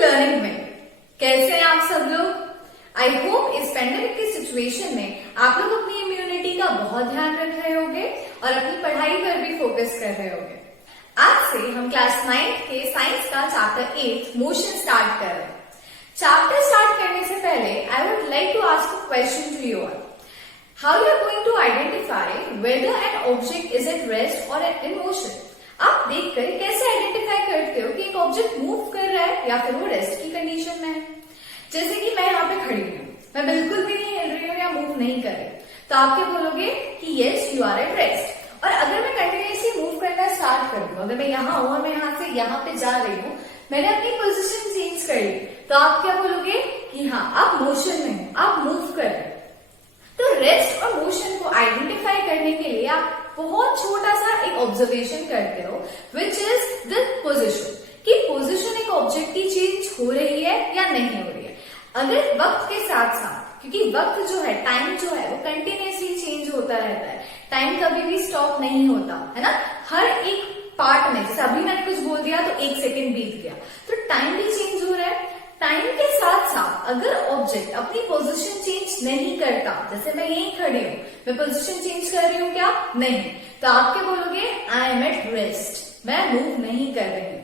Learning में। कैसे हैं आप सब लोग? आई होप इस पेंडेमिक की सिचुएशन में आप लोग अपनी इम्यूनिटी का बहुत ध्यान रख रहे होंगे और अपनी पढ़ाई पर भी फोकस कर रहे होंगे। आज से हम क्लास 9 के साइंस का चैप्टर 8 मोशन स्टार्ट कर रहे हैं। चैप्टर स्टार्ट करने से पहले I would like to ask a question to you all. How you are going to identify whether an object is at rest or in motion? आप देखकर कैसे आइडेंटिफाई करते हो कि एक ऑब्जेक्ट मूव कर रहा है या फिर वो रेस्ट की कंडीशन में है? जैसे कि मैं यहाँ पे खड़ी हूँ, मैं बिल्कुल भी नहीं हिल रही हूँ या मूव नहीं कर रही, तो आप क्या बोलोगे कि yes you are at rest. और अगर मैं कंटिन्यूसली मूव करना स्टार्ट कर दूँ, अगर मैं यहाँ हूँ और मैं यहाँ से यहाँ पे जा रही हूँ, मैंने अपनी पोजिशन चेंज कर ली, तो आप क्या बोलोगे कि हाँ आप मोशन में हो, आप मूव कर रहे हो। तो रेस्ट और मोशन को आइडेंटिफाई करने के लिए आप बहुत छोटा सा एक ऑब्जर्वेशन करते हो, विच इज द पोजिशन, कि पोजिशन एक ऑब्जेक्ट की चेंज हो रही है या नहीं हो रही है। अगर वक्त के साथ साथ, क्योंकि वक्त जो है, टाइम जो है वो कंटिन्यूसली चेंज होता रहता है, टाइम कभी भी स्टॉप नहीं होता है ना। हर एक पार्ट में, जैसे अभी मैंने कुछ बोल दिया तो 1 सेकेंड बीत गया, तो टाइम भी चेंज हो रहा है। टाइम के साथ साथ अगर ऑब्जेक्ट अपनी पोजीशन चेंज नहीं करता, जैसे मैं यहीं खड़ी हूँ, मैं पोजीशन चेंज कर रही हूँ क्या? नहीं, तो आप क्या बोलोगे? आई एम एट रेस्ट, मैं मूव नहीं कर रही हूँ।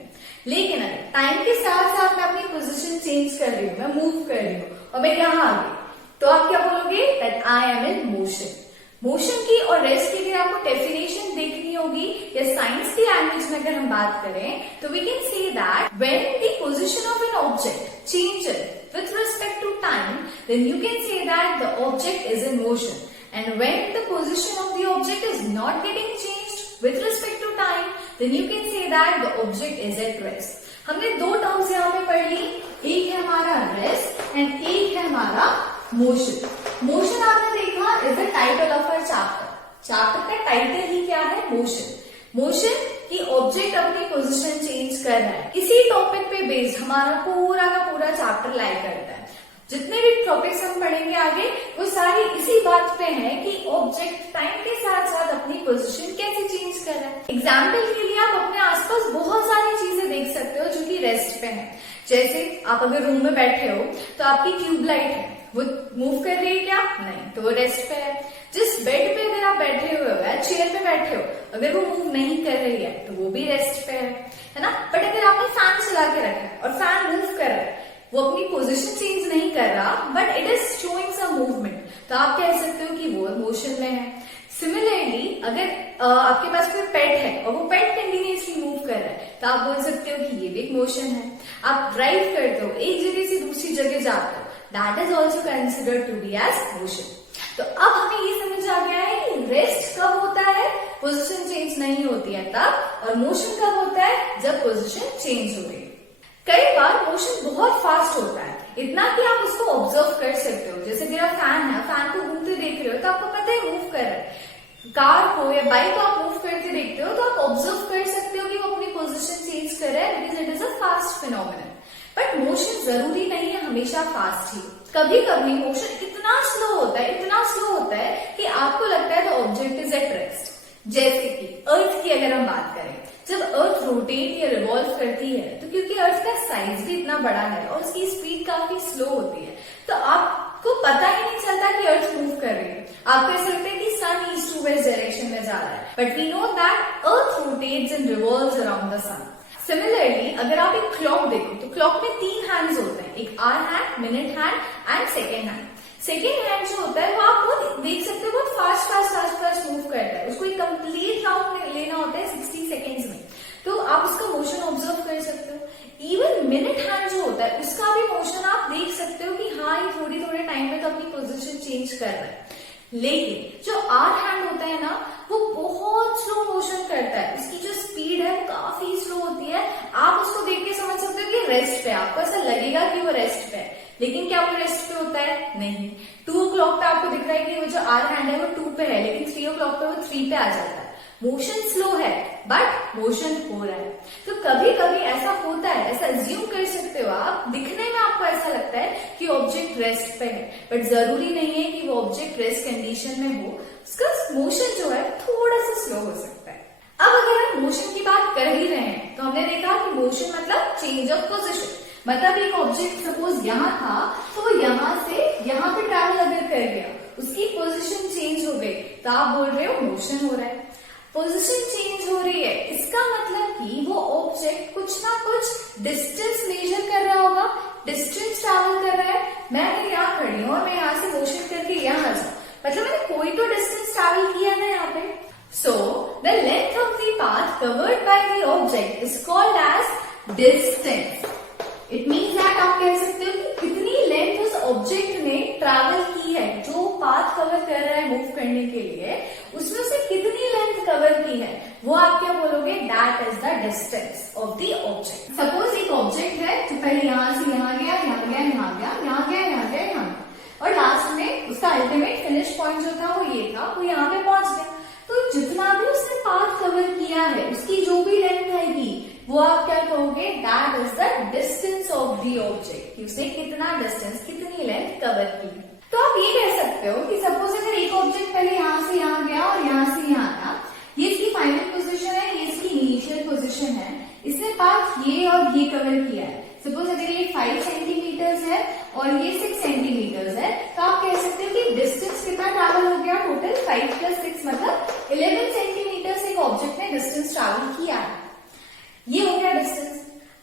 लेकिन अगर टाइम के साथ साथ मैं अपनी पोजीशन चेंज कर रही हूँ, मैं मूव कर रही हूँ और मैं यहाँ आ गई, तो आप क्या बोलोगे? That I am in motion. Motion की और रेस्ट की अगर आपको डेफिनेशन देखनी होगी या साइंस की लैंग्वेज में अगर हम बात करें, तो we can say that when the position of an object changes with respect to time, then you can say that the object is in motion. And when the position of the object is not getting changed with respect to time, then you can say that the object is at rest. हमने दो terms यहाँ पे पढ़ ली, एक है हमारा rest and एक है हमारा मोशन। मोशन आपने देखा is the title of our chapter. Chapter का टाइटल ही क्या है? मोशन। मोशन कि ऑब्जेक्ट अपनी पोजीशन चेंज कर रहा है। इसी टॉपिक पे बेस्ड हमारा पूरा का पूरा चैप्टर लाई करता है। जितने भी टॉपिक्स हम पढ़ेंगे आगे, वो सारी इसी बात पे है कि ऑब्जेक्ट टाइम के साथ साथ अपनी पोजीशन कैसे चेंज कर रहा है। एग्जाम्पल के लिए आप अपने आसपास बहुत सारी चीजें देख सकते हो जो कि रेस्ट पे है। जैसे आप अगर रूम में बैठे हो तो आपकी ट्यूबलाइट है, वो मूव कर रही है क्या? नहीं, तो वो रेस्ट पे है। जिस बेड पे अगर आप बैठे हुए हो या चेयर पे बैठे हो, अगर वो मूव नहीं कर रही है तो वो भी रेस्ट पे है ना। बट अगर आपने फैन चला के रखा है और फैन मूव कर रहा है, वो अपनी पोजीशन चेंज नहीं कर रहा, but it is showing some movement, तो आप कह सकते हो कि वो मोशन में है। सिमिलरली अगर आपके पास कोई पेट है और वो पेट कंटिन्यूसली मूव कर रहा है, तो आप बोल सकते हो कि ये भी एक मोशन है। आप ड्राइव करते हो, एक जगह से दूसरी जगह जाते हो, that is also considered to be as motion. तो अब हमें ये समझ आ गया है कि रेस्ट कब होता है, पोजीशन चेंज नहीं होती है तब, और मोशन कब होता है, जब पोजीशन चेंज हो रही है। कई बार मोशन बहुत फास्ट होता है, इतना कि आप उसको ऑब्जर्व कर सकते हो। जैसे मेरा फैन है, फैन को घूमते देख रहे हो तो आपको पता है मूव कर रहा है। कार को या बाइक को आप मूव करते देखते हो तो आप ऑब्जर्व कर सकते हो कि वो अपनी पोजीशन चेंज कर रहा है, because it is a fast phenomenon. But motion जरूरी नहीं है हमेशा फास्ट ही। कभी कभी मोशन इतना स्लो होता है, इतना स्लो होता है कि आपको लगता है the object is at rest. जैसे कि अर्थ की अगर हम बात करें, जब अर्थ रोटेट या रिवॉल्व करती है, तो क्योंकि अर्थ का साइज भी इतना बड़ा है और उसकी स्पीड काफी स्लो होती है, तो आपको पता ही नहीं चलता कि अर्थ मूव कर रही है। आपको ऐसा लगता है कि sun east to west direction में जा रहा है, but we know that earth rotates and revolves around the sun. Similarly अगर आप एक क्लॉक देखो, तो क्लॉक में 3 हैंड्स होते हैं, एक hour hand, minute hand and second hand. Second hand जो होता है वो आप बहुत देख सकते हो, बहुत फास्ट मूव करता है। उसको एक कंप्लीट राउंड लेना होता है 60 सेकेंड्स में, तो आप उसका मोशन ऑब्जर्व कर सकते हो। इवन मिनट हैंड जो होता है उसका भी मोशन आप देख सकते हो कि हाँ ये थोड़ी थोड़े टाइम में तो अपनी पोजीशन चेंज कर रहा है। लेकिन जो आवर हैंड होता है ना, वो बहुत स्लो मोशन करता है, उसकी जो स्पीड है वो काफी स्लो होती है। आप उसको देख के समझ सकते हो कि रेस्ट पे, आपको ऐसा लगेगा कि वो रेस्ट पे है, लेकिन क्या वो रेस्ट पे होता है? नहीं। 2 o'clock पे आपको दिख रहा है कि वो जो आवर हैंड है वो 2 पे है, लेकिन 3 o'clock पे वो 3 पे आ जाता है। मोशन स्लो है बट मोशन हो रहा है। तो कभी कभी ऐसा होता है, ऐसा अज्यूम कर सकते हो आप, दिखने में आपको ऐसा लगता है कि ऑब्जेक्ट रेस्ट पे है, बट जरूरी नहीं है कि वो ऑब्जेक्ट रेस्ट कंडीशन में हो, उसका मोशन जो है थोड़ा सा स्लो हो सकता है। अब अगर हम मोशन की बात कर ही रहे हैं, तो हमने देखा कि मोशन मतलब चेंज ऑफ पोजिशन, मतलब एक ऑब्जेक्ट सपोज यहाँ था तो यहाँ से यहाँ पे ट्रैवल अगर कर गया, उसकी पोजीशन चेंज हो गई, तो आप बोल रहे हो मोशन हो रहा है। पोजीशन चेंज हो रही है, इसका मतलब कि वो ऑब्जेक्ट कुछ ना कुछ डिस्टेंस मेजर कर रहा होगा, डिस्टेंस ट्रैवल कर रहा है। मैं अगर यहाँ खड़ी हूँ और मैं यहाँ से मोशन करके यहाँ जाऊँ, मतलब मैंने कोई तो डिस्टेंस ट्रैवल किया ना यहाँ पे। So the length of the path covered by the object is called as distance. It means that आप कह सकते हो कि कितनी लेंथ उस ऑब्जेक्ट ने ट्रैवल की है, जो पाथ कवर कर रहा है मूव करने के लिए, उसमें से कितनी लेंथ कवर की है, वो आप क्या बोलोगे, that is the distance of the object. Suppose एक ऑब्जेक्ट है जो पहले यहाँ से यहाँ गया, यहाँ गया, यहाँ गया, यहाँ गया, यहाँ गया, यहाँ गया, और लास्ट में उसका अल्टीमेट फिनिश पॉइंट जो था वो ये था, वो यहाँ पे पहुंच गया। तो जितना भी उसने पाथ कवर किया है, उसकी जो भी लेंथ आएगी, वो आप क्या कहोगे, that is the distance of the object, कि उसने कितना डिस्टेंस, कितनी लेंथ कवर की। तो आप ये कह सकते हो कि सपोज अगर एक ऑब्जेक्ट पहले यहाँ से यहाँ गया और यहाँ से यहाँ आया, ये इसकी फाइनल पोजीशन है, ये इसकी इनिशियल पोजीशन है, इसने पाथ ये और ये कवर किया है। सपोज अगर ये 5 सेंटीमीटर्स है और ये 6 सेंटीमीटर्स है, तो आप कह सकते हो कि डिस्टेंस कितना ट्रैवल हो गया, टोटल 5 + 6 मतलब 11 सेंटीमीटर्स एक ऑब्जेक्ट ने डिस्टेंस ट्रैवल किया है। ये हो गया डिस्टेंस।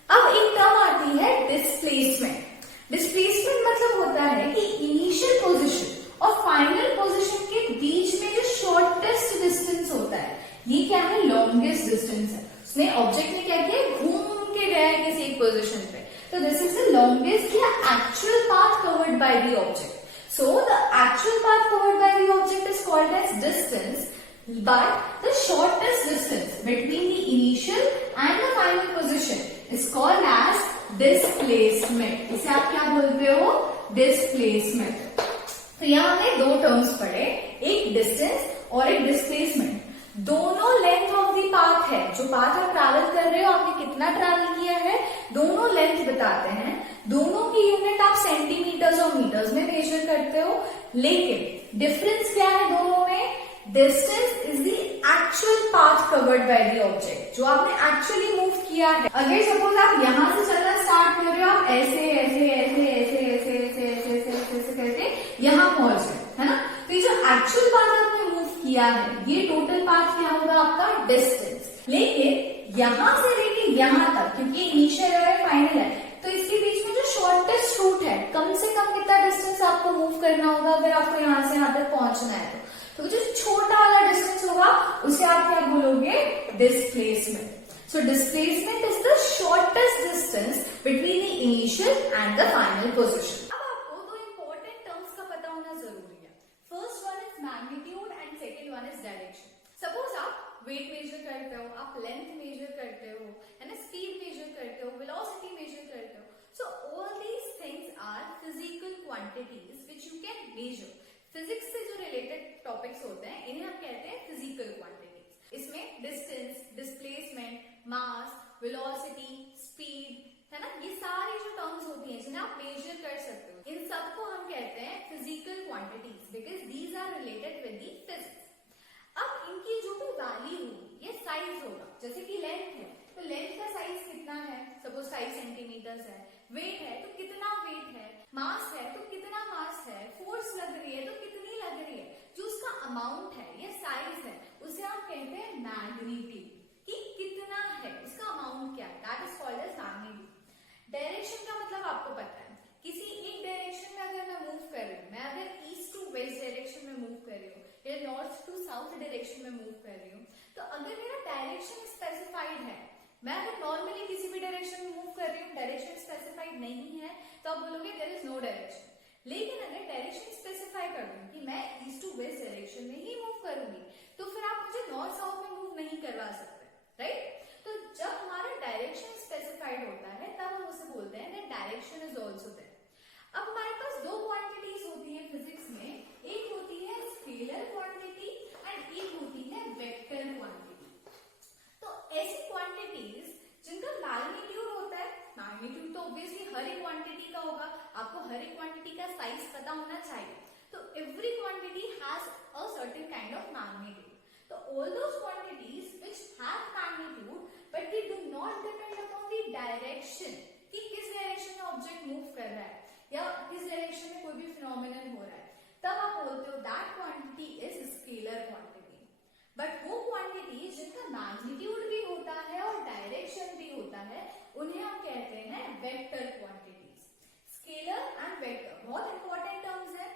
अब एक टर्म आती है डिस्प्लेसमेंट। डिस्प्लेसमेंट मतलब होता है कि इनिशियल पोजीशन और फाइनल पोजीशन के बीच में जो शॉर्टेस्ट डिस्टेंस होता है, ये क्या है, लॉन्गेस्ट डिस्टेंस है। उसने ऑब्जेक्ट ने क्या किया, घूम के गया है किसी एक पोजीशन पे, तो दिस इज द लॉन्गेस्ट या actual path covered by the object. So the actual path covered by the object is called as distance, but the shortest distance between the initial and the final position is called as displacement। इसे आप क्या बोलते हो, displacement। तो यहाँ हमने दो terms पढ़े, एक डिस्टेंस और एक डिस्प्लेसमेंट। दोनों लेंथ ऑफ द पाथ है, जो पाथ आप ट्रैवल कर रहे हो, आपने कितना ट्रैवल किया है, दोनों लेंथ बताते हैं। दोनों की यूनिट आप सेंटीमीटर्स और मीटर्स में मेजर करते हो, लेकिन डिफरेंस क्या है दोनों में, distance is the actual path covered by the object, जो आपने एक्चुअली मूव किया है। अगर सपोज आप यहां से चलना स्टार्ट कर रहे हो, आप ऐसे ऐसे ऐसे ऐसे ऐसे ऐसे ऐसे ऐसे ऐसे करके यहां पहुंच गए, है ना, तो ये जो एक्चुअल पाथ आपने मूव किया है, ये टोटल पाथ क्या होगा आपका, डिस्टेंस। लेकिन यहां से लेके यहां तक, क्योंकि इनिशियल है फाइनल है, तो इसके बीच में जो शॉर्टेस्ट रूट है, कम से कम कितना डिस्टेंस आपको मूव करना होगा अगर आपको यहां से यहां तक पहुंचना है, तो जो छोटा वाला डिस्टेंस होगा उसे आप क्या बोलोगे, displacement. So displacement is the shortest distance between the initial and the final position. अब आपको दो इंपॉर्टेंट टर्म्स का पता होना जरूरी है। First one is magnitude and second one is direction. Suppose आप वेट मेजर करते हो, आप लेंथ मेजर करते हो, है ना, स्पीड मेजर करते हो, वेलोसिटी मेजर करते हो। So all these things are physical quantities which you can measure. Physics से जो रिलेटेड टॉपिक्स होते हैं, इन्हें हम कहते हैं फिजिकल क्वांटिटीज। इसमें डिस्टेंस, डिस्प्लेसमेंट, मास, वेलोसिटी, स्पीड, है ना, ये सारी जो टर्म्स होती हैं जिन्हें आप मेजर कर सकते हो, इन सबको हम कहते हैं physical quantities, because these are related with the physics. अब इनकी जो भी वैल्यू होगी, ये साइज होगा। जैसे कि लेंथ है, तो लेंथ का साइज कितना है, सपोज 5 सेंटीमीटर्स है। वेट है तो कितना वेट है, मास है तो कितना मास है, फोर्स लग रही है तो कितनी लग रही है, जो उसका अमाउंट है या साइज है, उसे आप कहते हैं मैग्नीट्यूड, कि कितना है, उसका अमाउंट क्या है, that is called as magnitude. Direction का मतलब आपको पता है, किसी एक डायरेक्शन में अगर मैं मूव कर रही हूँ, मैं अगर ईस्ट टू वेस्ट डायरेक्शन में मूव कर रही हूँ या नॉर्थ टू साउथ डायरेक्शन में मूव कर रही हूँ, तो अगर मेरा डायरेक्शन स्पेसिफाइड है, मैं अगर नॉर्मली किसी भी डायरेक्शन में मूव कर रही हूँ, डायरेक्शन स्पेसिफाइड नहीं है, तो आप बोलोगे देयर इज नो डायरेक्शन। लेकिन अगर डायरेक्शन स्पेसिफाई कर दूं कि मैं ईस्ट टू वेस्ट डायरेक्शन में ही मूव करूंगी, तो फिर आप मुझे नॉर्थ साउथ में मूव नहीं करवा सकते, राइट। तो जब हमारा डायरेक्शन स्पेसिफाइड होता है, तब हम उसे बोलते हैं that direction is also there. अब हमारे पास दो क्वांटिटीज होती है फिजिक्स में, एक होती है स्केलर क्वांटिटी एंड एक होती है वेक्टर क्वांटिटी। तो ऐसी क्वांटिटीज जिनका मैग्नीट्यूड होता है, मैग्नीट्यूड तो ऑब्वियसली हर एक क्वांटिटी का होगा, आपको हर एक क्वांटिटी का साइज पता होना चाहिए। तो every quantity has a certain kind of magnitude. तो all those quantities which have magnitude but they do not depend upon the direction, कि किस डायरेक्शन में तब आप बोलते हो that quantity is scalar quantity. But वो क्वांटिटी जिनका मैग्नीट्यूड भी होता है और डायरेक्शन भी होता है उन्हें हम कहते हैं vector quantities. Scalar and vector बहुत इंपॉर्टेंट टर्म्स है,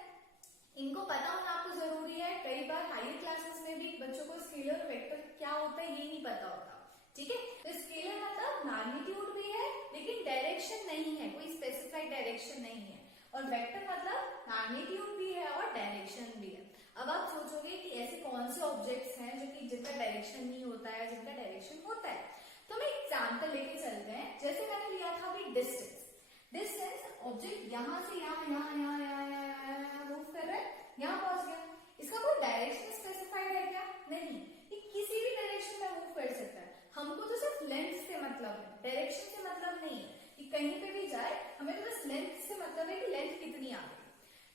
इनको पता होना आपको जरूरी है। कई बार हायर क्लासेस में भी बच्चों को स्केलर वेक्टर क्या होता है ये नहीं पता होता, ठीक है। तो स्केलर मतलब मैग्नीट्यूड भी है लेकिन डायरेक्शन नहीं है, कोई स्पेसिफाइड डायरेक्शन नहीं है, और वेक्टर मतलब मैग्नीट्यूड भी है और डायरेक्शन भी है। अब आप सोचोगे कि ऐसे कौन से ऑब्जेक्ट्स हैं जो कि जिनका डायरेक्शन नहीं होता है, जिनका डायरेक्शन होता है। तो हम एग्जाम्पल लेके चलते हैं। जैसे मैंने लिया था अभी डिस्टेंस। डिस्टेंस ऑब्जेक्ट यहां से यहाँ मूव कर रहा है, यहाँ पहुंच गया। इसका कोई डायरेक्शन स्पेसिफाइड है क्या? नहीं, ये किसी भी डायरेक्शन में मूव कर सकता है। हमको तो सिर्फ लेंथ से मतलब है, डायरेक्शन से मतलब नहीं है कि कहीं पे भी जाए, हमें तो बस लेंथ से मतलब है कि लेंथ कितनी आ गई।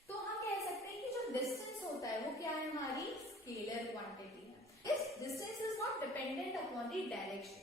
तो हम कह सकते हैं कि जो डिस्टेंस होता है वो क्या है, हमारी स्केलर क्वांटिटी है। इस distance is not dependent upon the direction.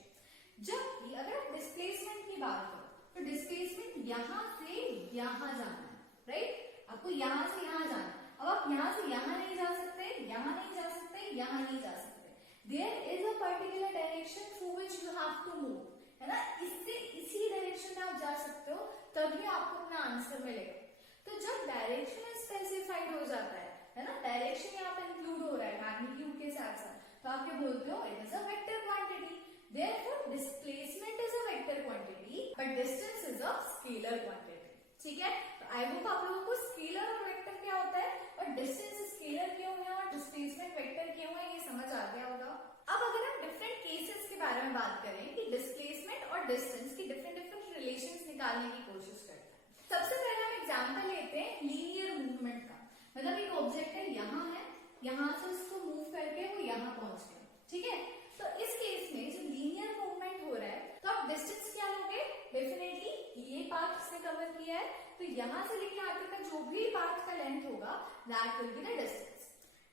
जबकि अगर आप डिस्प्लेसमेंट की बात करो तो डिस्प्लेसमेंट यहां से यहां जाना है, राइट। आपको यहां से यहां जाना है। अब आप यहां से यहां नहीं जा सकते, यहां नहीं जा सकते, यहां नहीं जा सकते। There is a particular direction through which you have to move, है ना। इससे इसी डायरेक्शन में आप जा सकते हो, तभी आपको अपना आंसर मिलेगा। तो जब डायरेक्शन स्पेसिफाइड हो जाता है ना, डायरेक्शन यहाँ पे इंक्लूड हो रहा है मैग्नीट्यूड के साथ साथ, तो आप क्या बोलते हो, it is a vector quantity. Therefore displacement is a vector quantity but distance is a scalar quantity. ठीक है, तो आई होप आप लोगों को स्केलर और वेक्टर क्या होता है और डिस्टेंस स्केलर क्यों है और डिस्प्लेसमेंट वेक्टर क्यों है ये समझ आ गया होगा। अब अगर हम डिफरेंट केसेस के बारे में बात करें कि डिस्प्लेसमेंट और डिस्टेंस की डिफरेंट रिलेशंस निकालने की कोशिश करते हैं। सबसे पहले हम एग्जांपल लेते हैं लीनियर मूवमेंट का। मतलब एक ऑब्जेक्ट है, यहां से उसको मूव करके वो यहां पहुंच गया, ठीक है। तो इस केस में जब लीनियर मूवमेंट हो रहा है तो आप डिस्टेंस क्या लोगे, डेफिनेटली ये पार्ट इसने कवर किया है तो यहां से लेके आगे का जो भी पार्ट का लेंथ होगा that will be the distance.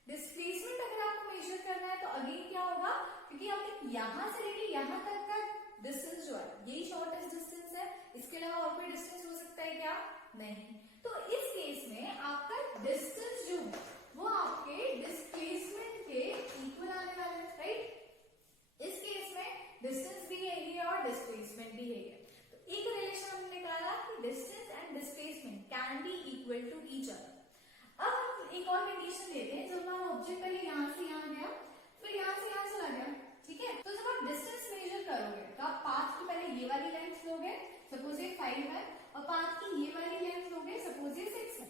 Displacement अगर आपको मेजर करना है तो अगेन क्या होगा, क्योंकि हमने यहां से लेके यहां तक का डिस्टेंस जो है यही शॉर्टेस्ट डिस्टेंस है, इसके अलावा और कोई डिस्टेंस हो सकता है क्या? नहीं। तो इस केस में आपका डिस्टेंस जो है वो आपके डिस्प्लेसमेंट के इक्वल आने वाला है, राइट। इस केस में डिस्टेंस भी यही है और डिस्प्लेसमेंट भी यही है। तो एक रिलेशन हमने निकाला कि distance and displacement can be equal to each other. अब हम एक और कंडीशन लेते हैं, जब हमारा ऑब्जेक्ट पहले यहां से यहां गया फिर यहां से यहां चला गया, ठीक है। तो जब आप डिस्टेंस मेजर करोगे तो आप पाथ की पहले ये वाली लेंथ लोगे, सपोज ये 5 है, और पाथ की ये वाली लेंथ लोगे, सपोज ये 6 है,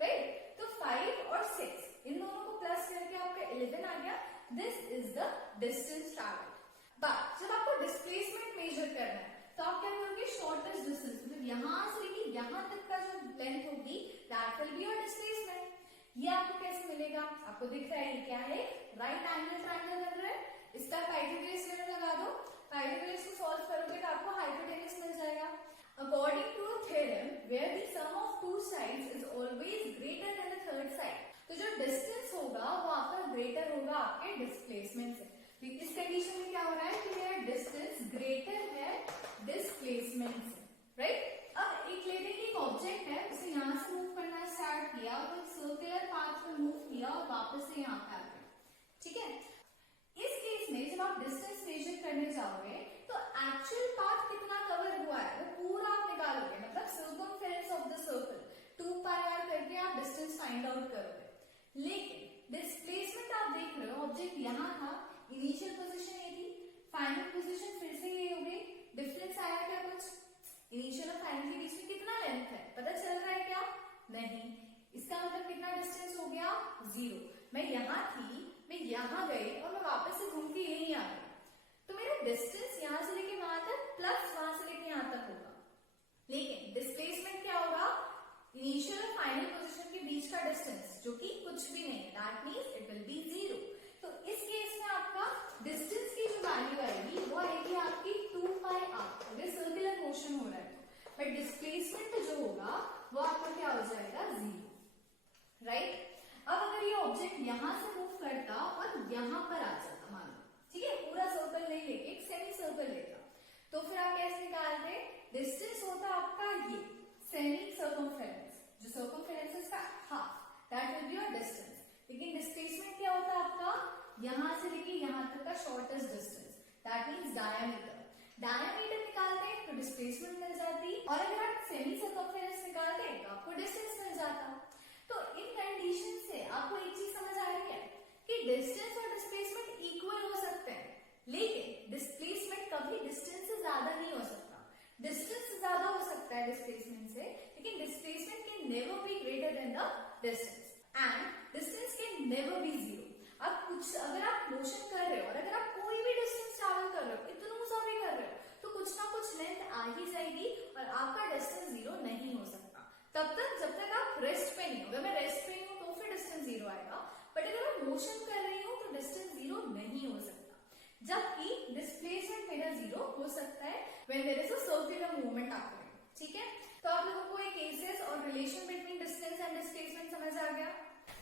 राइट। तो 5 और 6 इन दोनों को प्लस करके आपका 11 आ गया। This is the distance travelled. But जब आपको डिस्प्लेसमेंट मेजर करना है तो आप क्या करोगे, शॉर्टेस्ट डिस्टेंस मतलब यहां से लेके यहां तक का जो लेंथ होगी that will be your displacement. ये आपको कैसे मिलेगा, आपको दिख रहा है ये क्या है, राइट एंगल ट्रायंगल बन रहा है। इसका पाइथागोरस थ्योरम लगा दो, पाइथागोरस को सॉल्व करोगे तो आपको हाइपोटेनस मिल जाएगा। According to a theorem where the sum of two sides is always greater than the third side, तो जो डिस्टेंस होगा वो आपका ग्रेटर होगा आपके डिस्प्लेसमेंट से। तो इस कंडीशन में क्या हो रहा है कि मेरा डिस्टेंस ग्रेटर है डिस्प्लेसमेंट से, राइट। अब एक लेते हैं एक ऑब्जेक्ट है, उसे यहां से मूव करना स्टार्ट किया, वो सर्कुलर पाथ पर मूव किया और वापस से यहाँ पे आ गया, ठीक है। इस केस में जब आप डिस्टेंस मेजर करने जाओगे तो एक्चुअल पाथ कितना कवर हुआ है वो पूरा आप निकालोगे, मतलब circumference of the circle 2πr करके आप डिस्टेंस फाइंड आउट करोगे। लेकिन डिस्प्लेसमेंट आप देख रहे हो, ऑब्जेक्ट यहां था, इनिशियल पोजीशन ये थी, फाइनल पोजीशन फिर से ये हो गई, डिफरेंस आया क्या कुछ, इनिशियल और फाइनल के बीच में कितना लेंथ है पता चल रहा है क्या? नहीं। इसका मतलब कितना डिस्टेंस हो गया, 0। मैं यहां थी, मैं यहां गई और मैं वापस से घूम के यहीं आ गई, तो मेरा डिस्टेंस यहां से लेके वहां तक प्लस वहां से लेके यहां तक होगा। लेकिन डिस्प्लेसमेंट क्या होगा, इनिशियल और फाइनल पोजीशन के बीच का डिस्टेंस जो कि कुछ भी नहीं है, that means it will be 0। तो इस केस में आपका डिस्टेंस की जो वैल्यू आएगी वो आएगी आपकी 2πr, अगर सर्कुलर मोशन हो रहा है तो। बट डिस्प्लेसमेंट जो होगा वो आपका क्या हो जाएगा, 0, राइट। अब अगर ये ऑब्जेक्ट यहां से मूव करता और यहां पर आ जाता, मान लो, ठीक है, पूरा सर्कल नहीं लेके एक सेमी सर्कल लेता, तो फिर आप कैसे निकालते, डिस्टेंस होता आपका ये सेमी सर्कमफेरेंस, जो सर्कमफेरेंस है इसका half, that will be your distance. लेकिन डिस्प्लेसमेंट क्या होता है आपका, यहां से लेके यहां तक का shortest distance, that means diameter. Diameter निकालते हैं तो डिस्प्लेसमेंट मिल जाती, और अगर आप सेमी सर्कमफेरेंस निकालते तो आपको डिस्टेंस मिल जाता। तो इन कंडीशन से आपको एक चीज समझ आ रही है कि डिस्टेंस और डिस्प्लेसमेंट इक्वल हो सकते हैं, लेकिन डिस्प्लेसमेंट कभी डिस्टेंस से ज्यादा नहीं हो सकता। डिस्टेंस ज्यादा हो सकता है डिस्प्लेसमेंट से, लेकिन displacement can never be greater than the distance, and distance can never be zero. अब कुछ अगर आप मोशन कर रहे हो और अगर आप कोई भी डिस्टेंस ट्रैवल कर रहे हो, इतना सा भी कर रहे हो, तो कुछ ना कुछ लेंथ आ ही जाएगी और आपका डिस्टेंस जीरो नहीं हो सकता तब तक जब तक आप रेस्ट पे नहीं हो। अगर मैं रेस्ट पे हूं तो फिर डिस्टेंस जीरो आएगा, बट अगर मैं मोशन कर रही हूं तो डिस्टेंस जीरो नहीं हो सकता, जबकि डिस्प्लेसमेंट मेरा जीरो हो सकता है when there is a circular movement happening. ठीक है, तो आप लोगों को एक केसेस और relation between distance and displacement समझ आ गया।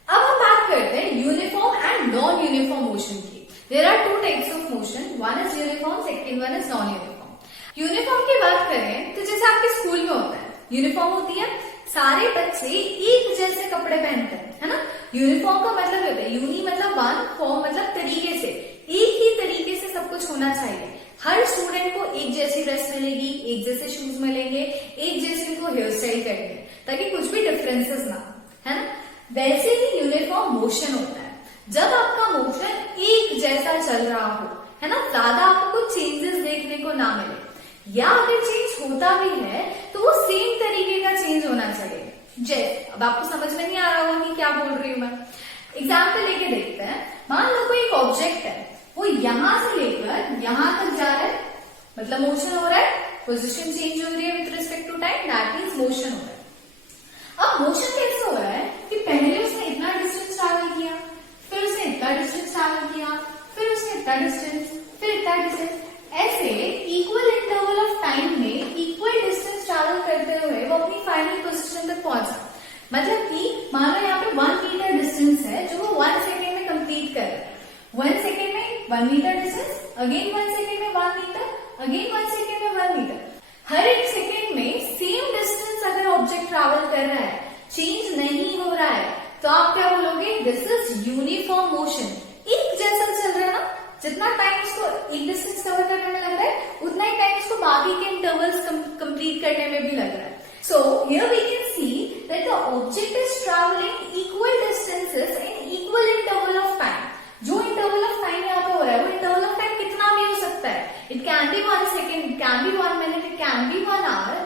अब हम बात करते हैं uniform and non uniform motion की। There are two types of motion, one is uniform, second one is non uniform. Uniform की बात करें तो जैसे आपके स्कूल में होता है, यूनिफॉर्म होती है, सारे बच्चे एक जैसे कपड़े पहनते हैं, है ना। यूनिफॉर्म का मतलब होता है, यूनी मतलब वन, फॉर्म मतलब तरीके से, एक ही तरीके से सब कुछ होना चाहिए। हर स्टूडेंट को एक जैसी ड्रेस मिलेगी, एक जैसे शूज मिलेंगे, एक जैसे उनको हेयर स्टाइल करेंगे, ताकि कुछ भी डिफरेंसेस ना, है ना। वैसे ही यूनिफॉर्म मोशन होता है, जब आपका मोशन एक जैसा चल रहा हो, है ना, ज्यादा आपको कुछ चेंजेस देखने को ना मिले, या अगर चेंज होता भी है तो वो सेम तरीके का चेंज होना चाहिए। जैसे अब आपको समझ में नहीं आ रहा होगा कि क्या बोल रही हूं मैं, एग्जाम्पल लेके देखते हैं। मान लो कोई एक ऑब्जेक्ट है, वो यहां से लेकर यहां तक जा रहा है, मतलब मोशन हो रहा है, पोजीशन चेंज हो रही है with respect to time, that means motion हो रहा है। अब मोशन कैसे हो रहा है कि पहले उसने इतना डिस्टेंस ट्रैवल किया, फिर उसने इतना डिस्टेंस ट्रैवल किया, फिर उसने इतना डिस्टेंस, फिर इतना डिस्टेंस, ऐसे इक्वल इंटरवल ऑफ टाइम में इक्वल डिस्टेंस ट्रैवल करते हुए वो अपनी फाइनल पोजीशन तक पहुंचा। मतलब कि मान लो यहाँ पे 1 मीटर डिस्टेंस है जो वो 1 सेकेंड में कंप्लीट कर रहा है। 1 सेकेंड में 1 मीटर डिस्टेंस, अगेन 1 सेकेंड में 1 मीटर, अगेन 1 सेकेंड में 1 मीटर। हर एक सेकेंड में सेम डिस्टेंस अगर ऑब्जेक्ट ट्रैवल कर रहा है, चेंज नहीं हो रहा है, तो आप क्या बोलोगे, दिस इज यूनिफॉर्म मोशन। एक जैसा चल रहा है ना, जितना टाइम इसको एक डिस्टेंस कवर करने में लग रहा है, उतना ही टाइम इसको बाकी के इंटरवल्स कंप्लीट करने में भी लग रहा है। So here we can see that the object is traveling equal distances in equal interval of time. जो interval of time यहाँ पे हो रहा है, वो interval of time कितना भी हो सकता है। It can be 1 second, it can be 1 minute, it can be 1 hour,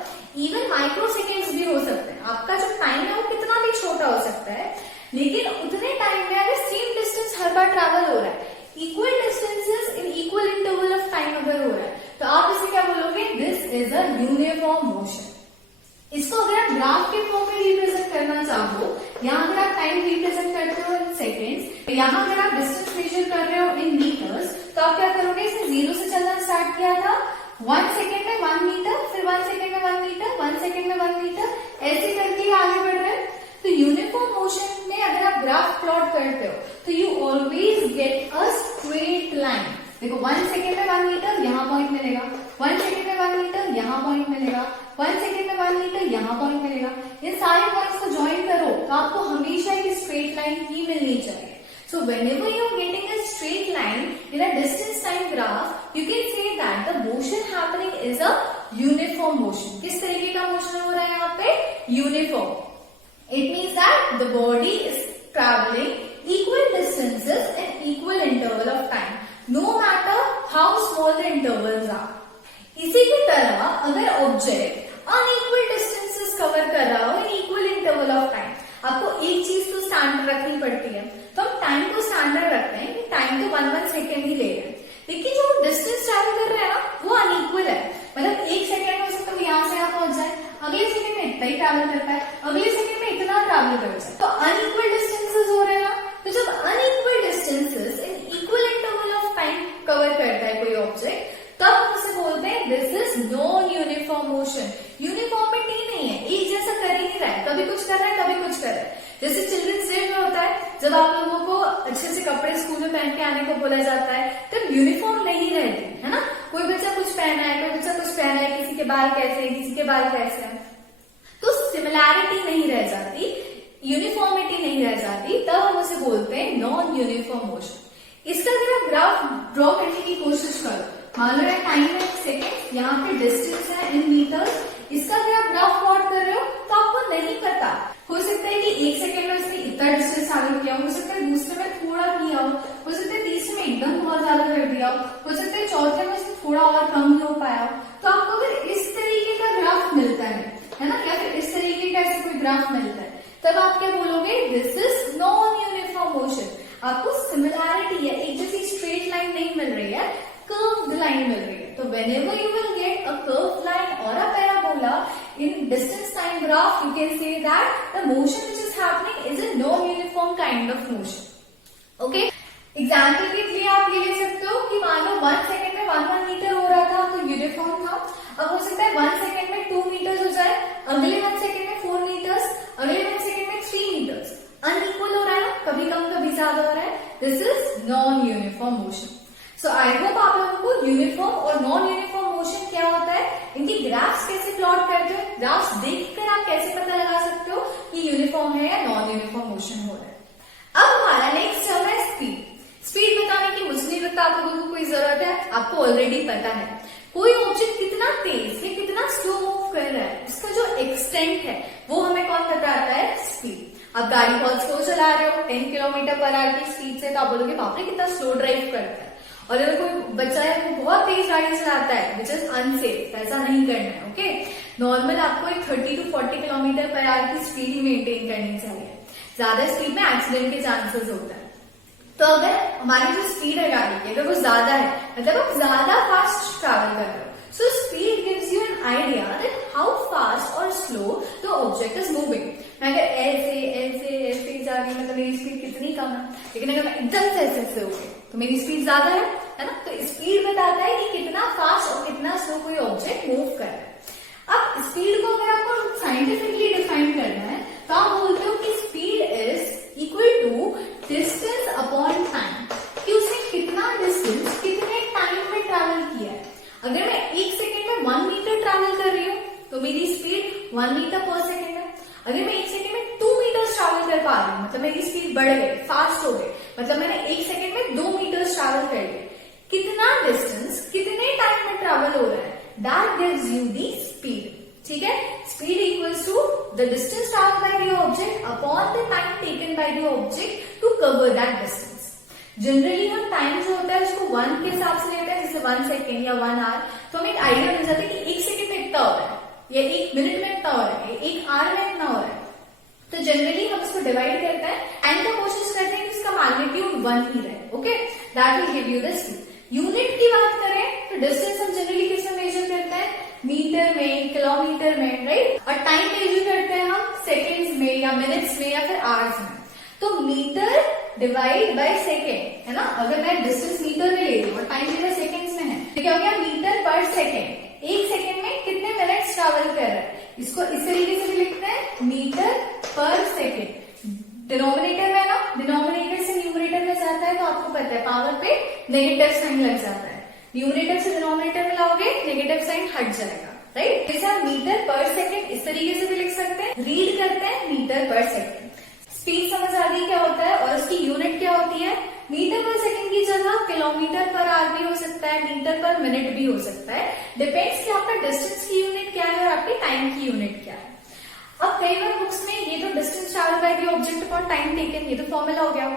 even microseconds भी हो सकते हैं। आपका जो टाइम है वो कितना भी छोटा हो सकता है, लेकिन उतने टाइम में अगर सेम डिस्टेंस हर बार ट्रैवल हो रहा है, equal distances in equal interval of time अगर हो रहा है, तो आप इसे क्या बोलोगे, this is a uniform motion. इसको अगर आप ग्राफ के फॉर्म में रिप्रेजेंट करना चाहो, यहाँ अगर आप टाइम रिप्रेजेंट करते हो इन सेकेंड्स, यहाँ अगर आप डिस्टेंस मेजर कर रहे हो इन मीटर्स, तो आप क्या करोगे, इसे 0 से चलना स्टार्ट किया था, 1 सेकेंड में 1 मीटर, फिर 1 सेकेंड में 1 मीटर, 1 सेकेंड में 1 मीटर, ऐसे करके आगे बढ़ रहे हैं। तो यूनिफॉर्म मोशन में अगर आप ग्राफ प्लॉट करते हो तो you always get a straight line. देखो 1 सेकेंड में 1 मीटर, यहाँ पॉइंट मिलेगा, 1 सेकेंड में 1 मीटर, यहाँ पॉइंट मिलेगा, 1 सेकेंड में 1 मीटर, यहाँ पॉइंट मिलेगा। इन सारे पॉइंट्स को ज्वाइन करो तो आपको हमेशा एक स्ट्रेट लाइन ही मिलनी चाहिए। So whenever you are getting a straight line in a distance time graph, you can say that the motion happening is a uniform motion. किस तरीके का मोशन हो रहा है यहाँ पे, uniform. It means that the body is traveling equal distances in equal interval of time, no matter how small the intervals are. इसी की तरह अगर ऑब्जेक्ट अनइक्वल डिस्टेंसेस कवर कर रहा हो इन इक्वल इंटरवल ऑफ टाइम, आपको एक चीज तो स्टैंडर्ड रखनी पड़ती है, तो हम टाइम को स्टैंडर्ड रखते हैं कि टाइम तो 1 सेकेंड ही ले रहे हैं, लेकिन जो डिस्टेंस ट्रैवल कर रहा है ना वो अनइक्वल है। मतलब एक सेकेंड में हो सकता है यहाँ से यहाँ पहुंच जाए, अगले सेकेंड में इतना ही ट्रैवल कर पाए, अगले सेकेंड में इतना ट्रैवल कर जाए, तो अनइक्वल डिस्टेंसेस हो रहे हैं ना। तो जब unequal distances in equal interval of time cover करता है कोई ऑब्जेक्ट, तब उसे बोलते हैं this is non uniform motion. Uniformity नहीं है, एक जैसा कर ही नहीं रहा है, कभी कुछ कर रहा है, कभी कुछ कर रहा है। जैसे चिल्ड्रंस डे में होता है, जब आप लोगों को अच्छे से कपड़े स्कूल में पहन के आने को बोला जाता है, तब यूनिफॉर्म नहीं रहती है ना। कोई बच्चा कुछ पहना है, कोई बच्चा कुछ पहना है, किसी के बाल कैसे हैं, किसी के बाल कैसे हैं, तो सिमिलैरिटी नहीं रह जाती। यूनिफॉर्मिटी नहीं रह जाती, तब हम उसे बोलते हैं नॉन यूनिफॉर्म मोशन। इसका अगर आप ग्राफ ड्रॉ करने की कोशिश करो, मान लो टाइम है सेकेंड, यहाँ पे डिस्टेंस है इन मीटर्स, इसका अगर आप ग्राफ प्लॉट कर रहे हो तो आपको नहीं पता, हो सकता है कि 1 सेकेंड में उसने इतना डिस्टेंस ट्रैवल किया हो सकता है दूसरे में थोड़ा किया हो सकता है तीसरे में एकदम बहुत ज्यादा कर दिया हो सकता है चौथे में उसने थोड़ा और कम ही हो पाया हो। तो आपको अगर इस तरीके का ग्राफ मिलता है ना, या फिर इस तरीके का ऐसे कोई ग्राफ मिलता है, तब आप क्या बोलोगे, this is non uniform motion. आपको सिमिलैरिटी है, एक जैसी स्ट्रेट लाइन नहीं मिल रही है, कर्व्ड लाइन मिल रही है। तो whenever you will get a curved line or a parabola in distance time graph, you can say that the motion which is happening is a non-uniform kind of motion. Okay? Example के लिए आप ये ले सकते हो कि मान लो 1 second में 1 मीटर हो रहा था तो यूनिफॉर्म था। अब हो सकता है 1 सेकेंड में 2 मीटर्स हो जाए, अगले 1 सेकेंड में 4 मीटर्स, अगले 1 सेकेंड में 3 मीटर्स। अनइक्वल हो रहा है ना, कभी कम कभी ज्यादा हो रहा है। This is non uniform motion. So I hope आप लोगों को यूनिफॉर्म और नॉन यूनिफॉर्म मोशन क्या होता है, इनकी ग्राफ्स कैसे प्लॉट करते हो, ग्राफ्स देखकर आप कैसे पता लगा सकते हो कि यूनिफॉर्म है या नॉन यूनिफॉर्म मोशन हो रहा है। अब हमारा नेक्स्ट टर्म है स्पीड। स्पीड बताने की मुझे नहीं लगता आप लोगों को कोई जरूरत है, आपको ऑलरेडी पता है कोई ऑब्जेक्ट कितना तेज या कितना स्लो मूव कर रहा है, उसका जो एक्सटेंट है वो हमें कौन बताता है, स्पीड। आप गाड़ी बहुत स्लो चला रहे हो 10 किलोमीटर पर आवर की स्पीड से, तो आप बोलोगे बाप रे कितना स्लो ड्राइव करता है। और अगर कोई बच्चा है वो बहुत तेज गाड़ी चलाता है विच इज अनसेफ, ऐसा नहीं करना है। ओके, नॉर्मल आपको एक 30 to 40 किलोमीटर पर आवर की स्पीड ही मेंटेन करनी चाहिए, ज्यादा स्पीड में एक्सीडेंट के चांसेस होता है। तो अगर हमारी जो स्पीड है गाड़ी की अगर वो ज्यादा है, मतलब आप ज्यादा फास्ट ट्रैवल कर रहे हो, so speed gives you an idea that how fast और slow the object is moving. मैं अगर ऐसे ऐसे ऐसे जा रही हूँ तो मेरी स्पीड कितनी कम है, लेकिन अगर मैं एकदम से ऐसे हो गई तो मेरी स्पीड ज्यादा है ना। तो स्पीड बताता है कि कितना फास्ट और कितना स्लो कोई ऑब्जेक्ट मूव कर रहा है। अब स्पीड को अगर आपको साइंटिफिकली डिफाइन करना है तो आप बोलते हो कि speed is equal to distance upon time, कि उसने कितना डिस्टेंस कितने टाइम में ट्रैवल किया है। अगर मैं 1 सेकेंड में 1 मीटर ट्रैवल कर रही हूँ तो मेरी स्पीड 1 मीटर पर सेकेंड है। अगर मैं 1 सेकेंड में 2 मीटर्स ट्रैवल कर पा रही हूँ मतलब मेरी स्पीड बढ़ गई, फास्ट हो गई, मतलब मैंने 1 सेकेंड में 2 मीटर्स ट्रैवल कर लिया। कितना डिस्टेंस कितने टाइम में ट्रैवल हो रहा है, that gives you the speed. ठीक है, speed equals to the distance travel by the object upon the time taken by the object to cover that distance. Generally हम टाइम जो होता है उसको 1 के हिसाब से लेते हैं, जैसे 1 सेकेंड या 1 आवर, तो हमें एक आइडिया मिल जाता है कि 1 सेकेंड में इतना हो रहा है या 1 मिनट में इतना हो रहा है, 1 आवर में इतना हो रहा है। तो जनरली हम इसको डिवाइड करते हैं एंड तो कोशिश करते हैं कि इसका मैग्नीट्यूड 1 ही रहे। Okay, that will give you the speed. Unit की बात करें तो डिस्टेंस हम जनरली किसमें मेजर करते हैं, मीटर में, किलोमीटर में, राइट। और टाइम मेजर करते हैं हम सेकेंड्स में या मिनट्स में या फिर आवर्स में। तो मीटर डिवाइड बाय सेकेंड है ना, अगर मैं डिस्टेंस मीटर में ले रही हूँ और टाइम मेरा सेकेंड्स में है तो क्या हो गया, मीटर पर सेकेंड। 1 सेकेंड में कितने मिनट्स ट्रैवल कर रहा है, इसको इस तरीके से भी लिखते हैं मीटर पर सेकेंड। डिनोमिनेटर में ना, डिनोमिनेटर से न्यूमरेटर में जाता है तो आपको पता है पावर पे नेगेटिव साइन लग जाता है, न्यूमरेटर से डिनोमिनेटर में लाओगे नेगेटिव साइन हट जाएगा, राइट। जैसे हम मीटर पर सेकेंड इस तरीके से भी लिख सकते हैं, रीड करते हैं मीटर पर सेकेंड। स्पीड समझ आ गई क्या होता है और उसकी यूनिट क्या होती है। मीटर पर सेकेंड की जगह किलोमीटर पर आवर भी हो सकता है, मीटर पर मिनट भी हो सकता है, डिपेंड्स कि आपका डिस्टेंस की यूनिट क्या है और आपके टाइम की यूनिट क्या है। अब कई बार बुक्स में ये तो distance travel by the object upon time taken, ये तो फॉर्मूला हो गया।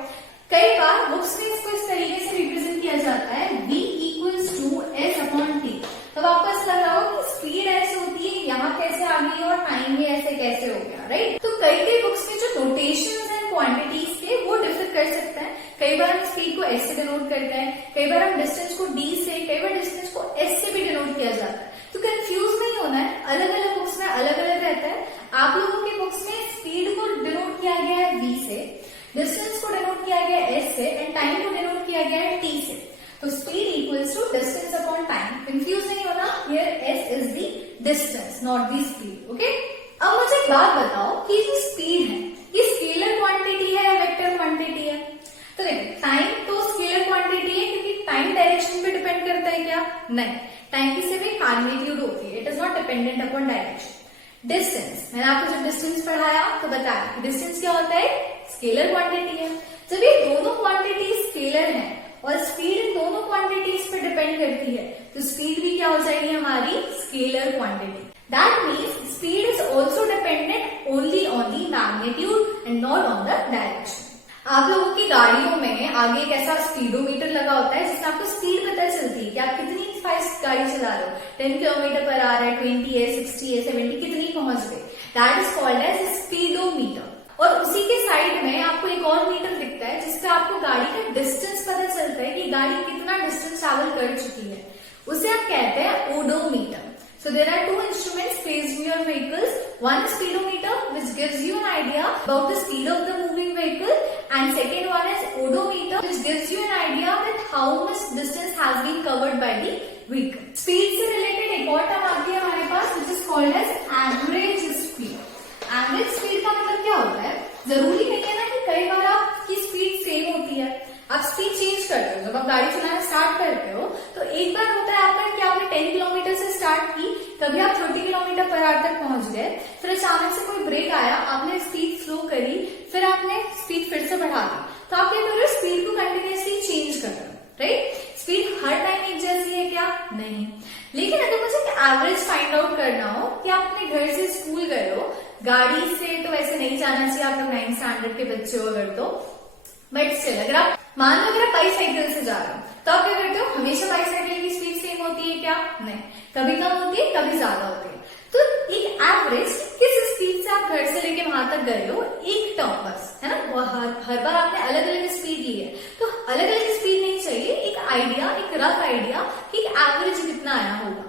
कई बार बुक्स में इसको इस तरीके से रिप्रेजेंट किया जाता है v equals to S upon T. तब आपको ऐसा लग रहा हो कि स्पीड ऐसे होती है, यहाँ कैसे आ गई और टाइम भी ऐसे कैसे हो गया, राइट। तो कई बुक्स में जो नोटेशन एंड क्वांटिटीज के वो डिफर कर सकते हैं। कई बार हम स्पीड को एस से डिनोट करते हैं, कई बार हम डिस्टेंस को डी से, कई बार डिस्टेंस को एस से भी डिनोट किया जाता है। तो कंफ्यूज नहीं होना है, अलग अलग बुक्स में अलग अलग रहता है। आप लोगों के बुक्स में स्पीड को डिनोट किया गया है v से, डिस्टेंस को डिनोट किया गया है s से एंड टाइम को डिनोट किया गया है t से। तो speed equals to distance upon time. Confuse नहीं होना, here s is the distance not the speed. Okay, अब मुझे एक बात बताओ कि जो स्पीड है ये स्केलर क्वांटिटी है या वेक्टर क्वांटिटी है। तो देखो टाइम तो स्केलर क्वांटिटी है क्योंकि टाइम डायरेक्शन पे डिपेंड करता है क्या, नहीं, टाइम की सिर्फ एक मैग्नीट्यूड होती है, it is not dependent upon direction. Distance, मैंने आपको जब डिस्टेंस पढ़ाया तो बताया कि डिस्टेंस क्या होता है, स्केलर क्वांटिटी है। जब ये दोनों क्वांटिटी स्केलर हैं और स्पीड इन दोनों क्वांटिटीज पे डिपेंड करती है, तो स्पीड भी क्या हो जाएगी हमारी scalar quantity. That means speed is also dependent only on the magnitude and not on the direction. आप लोगों की गाड़ियों में आगे एक ऐसा स्पीडोमीटर लगा होता है जिससे आपको स्पीड पता चलती है कि आप कितनी फास्ट गाड़ी चला रहे हो, 10 किलोमीटर पर आ रहा है, 20 है, 60 है, 70 कितनी पहुंच गई, that is called as speedometer. और उसी के साइड में आपको एक और मीटर दिखता है जिससे आपको गाड़ी का डिस्टेंस पता चलता है कि गाड़ी कितना डिस्टेंस ट्रैवल कर चुकी है, उसे आप कहते हैं odometer. So there are two instruments placed in your vehicles. One is speedometer, which gives you an idea about the speed of the moving vehicle, and second one is odometer, which gives you an idea that how much distance has been covered by the vehicle. Speed से related एक और term आती है हमारे पास, which is called as average speed. Average speed का मतलब क्या होता है? जरूरी नहीं है ना कि कई बार आपकी स्पीड सेम होती है, आप स्पीड चेंज करते हो। जब आप गाड़ी चलाना स्टार्ट करते हो तो एक बार होता है आपका कि आपने 10 किलोमीटर से स्टार्ट की, कभी आप 30 किलोमीटर पर आवर तक पहुंच गए, फिर अचानक से कोई ब्रेक आया, आपने स्पीड स्लो करी, फिर आपने स्पीड फिर से बढ़ा दी, तो आप क्या कर रहे हो, स्पीड को कंटिन्यूअसली चेंज कर रहे हो, राइट। स्पीड हर टाइम एक जैसी है क्या? नहीं। लेकिन अगर मुझे एवरेज फाइंड आउट करना हो कि आप अपने घर से स्कूल गए हो, गाड़ी से तो वैसे नहीं जाना चाहिए, आप लोग 9th स्टैंडर्ड के बच्चे हो अगर तो, बट स्टिल अगर आप मान लो अगर आप बाईसाइकिल से जा रहे हो तो आप क्या करते हो, हमेशा बाईसाइकिल की स्पीड सेम होती है क्या? नहीं, कभी कम होती है, कभी ज्यादा होती है। तो एक एवरेज किस स्पीड से आप घर से लेके वहां तक गए हो, एक टर्म बस है ना, हर बार आपने अलग अलग स्पीड ली है, तो अलग अलग स्पीड नहीं चाहिए, एक आइडिया, एक रफ आइडिया कि एवरेज कितना आया होगा,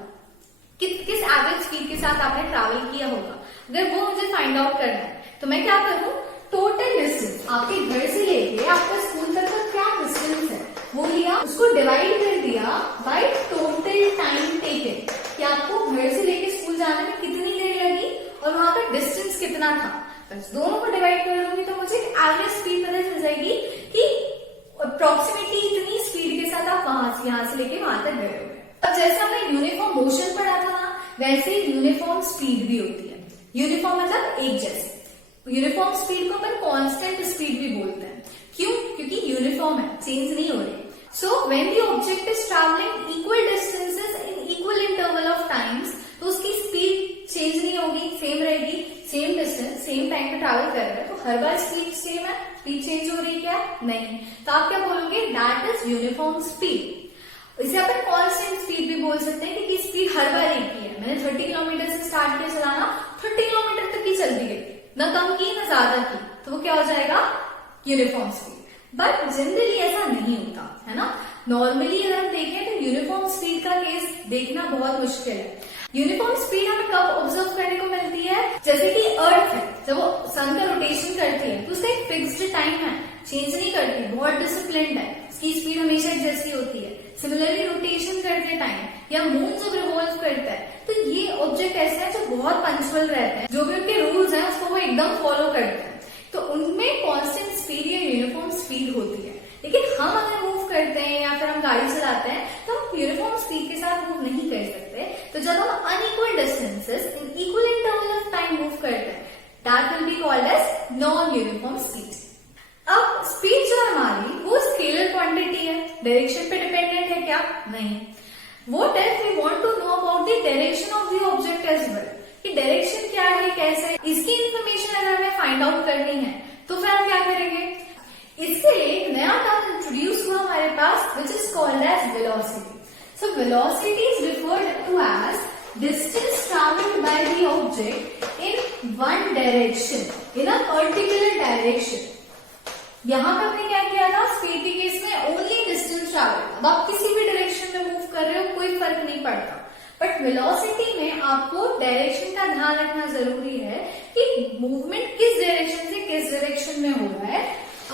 किस एवरेज स्पीड के साथ आपने ट्रैवल किया होगा, अगर वो मुझे फाइंड आउट करना है तो मैं क्या करूं, टोटल डिस्टेंस आपके घर से लेके आपका स्कूल तक का क्या डिस्टेंस है वो लिया, उसको डिवाइड कर दिया बाय टोटल टाइम टेकन, कि आपको घर से लेके स्कूल जाने में कितनी देर लगी और वहां का डिस्टेंस कितना था, बस दोनों को डिवाइड कर दूंगी तो मुझे एवरेज स्पीड पता चल जाएगी कि अप्रोक्सीमेटली इतनी स्पीड के साथ आप यहाँ से लेके वहां तक गए होंगे। अब जैसे हमने यूनिफॉर्म मोशन पढ़ा था ना, वैसे यूनिफॉर्म स्पीड भी होती है। यूनिफॉर्म मतलब एक जैसे, यूनिफॉर्म स्पीड को अपन कांस्टेंट स्पीड भी बोलते हैं, क्यों? क्योंकि यूनिफॉर्म है, चेंज नहीं हो रही। So when the object is travelling equal distances in equal interval of times, तो उसकी स्पीड चेंज नहीं होगी, सेम रहेगी, सेम डिस्टेंस सेम टाइम पे ट्रैवल कर रहा है, तो हर बार स्पीड सेम है, स्पीड चेंज हो रही क्या? नहीं। तो आप क्या बोलोगे, दैट इज यूनिफॉर्म स्पीड। इसे अपन कांस्टेंट स्पीड भी बोल सकते हैं क्योंकि स्पीड हर बार एक ही है। मैंने 30 किलोमीटर से स्टार्ट किया चलाना, 30 किलोमीटर तक ही चलती गई, न कम की न ज्यादा की, तो वो क्या हो जाएगा, यूनिफॉर्म स्पीड। बट जनरली ऐसा नहीं होता है ना, नॉर्मली अगर हम देखें तो यूनिफॉर्म स्पीड का केस देखना बहुत मुश्किल है। यूनिफॉर्म स्पीड हमें कब ऑब्जर्व करने को मिलती है, जैसे कि अर्थ है, जब वो सन का रोटेशन करती है तो उसका एक फिक्स्ड टाइम है, चेंज नहीं करती, बहुत डिसिप्लिन्ड है, उसकी स्पीड हमेशा एक जैसी होती है। सिमिलरली रोटेशन करते टाइम या मून जब रिवॉल्व करता है तो ये ऑब्जेक्ट ऐसे हैं जो बहुत पंक्चुअल रहते हैं, जो भी उनके रूल्स हैं उसको वो एकदम फॉलो करते हैं, तो उनमें कांस्टेंट स्पीड या यूनिफॉर्म स्पीड होती है। लेकिन हम अगर मूव करते हैं या फिर हम गाड़ी चलाते हैं तो हम यूनिफॉर्म स्पीड के साथ मूव नहीं कर सकते। तो जब हम unequal distances in equal interval of time move करते हैं, that will be called as non uniform speed. अब स्पीड जो हमारी वो स्केलर क्वांटिटी है, डायरेक्शन पे डिपेंडेंट है क्या? नहीं। What if we want to know about the direction of the object as well? कि डायरेक्शन क्या है, कैसे है, इसकी इंफॉर्मेशन अगर हमें फाइंड आउट करनी है तो फिर हम क्या करेंगे, इससे एक नया टर्म इंट्रोड्यूस हुआ हमारे पास which is called as velocity. So velocity is referred to as distance traveled by the object in one direction, in a particular direction. यहाँ पर हमने क्या किया था, स्पीड के केस में ओनली डिस्टेंस ट्रैवल। अब आप किसी भी डायरेक्शन में मूव कर रहे हो कोई फर्क नहीं पड़ता, बट वेलोसिटी में आपको डायरेक्शन का ध्यान रखना जरूरी है कि मूवमेंट किस डायरेक्शन से किस डायरेक्शन में हो रहा है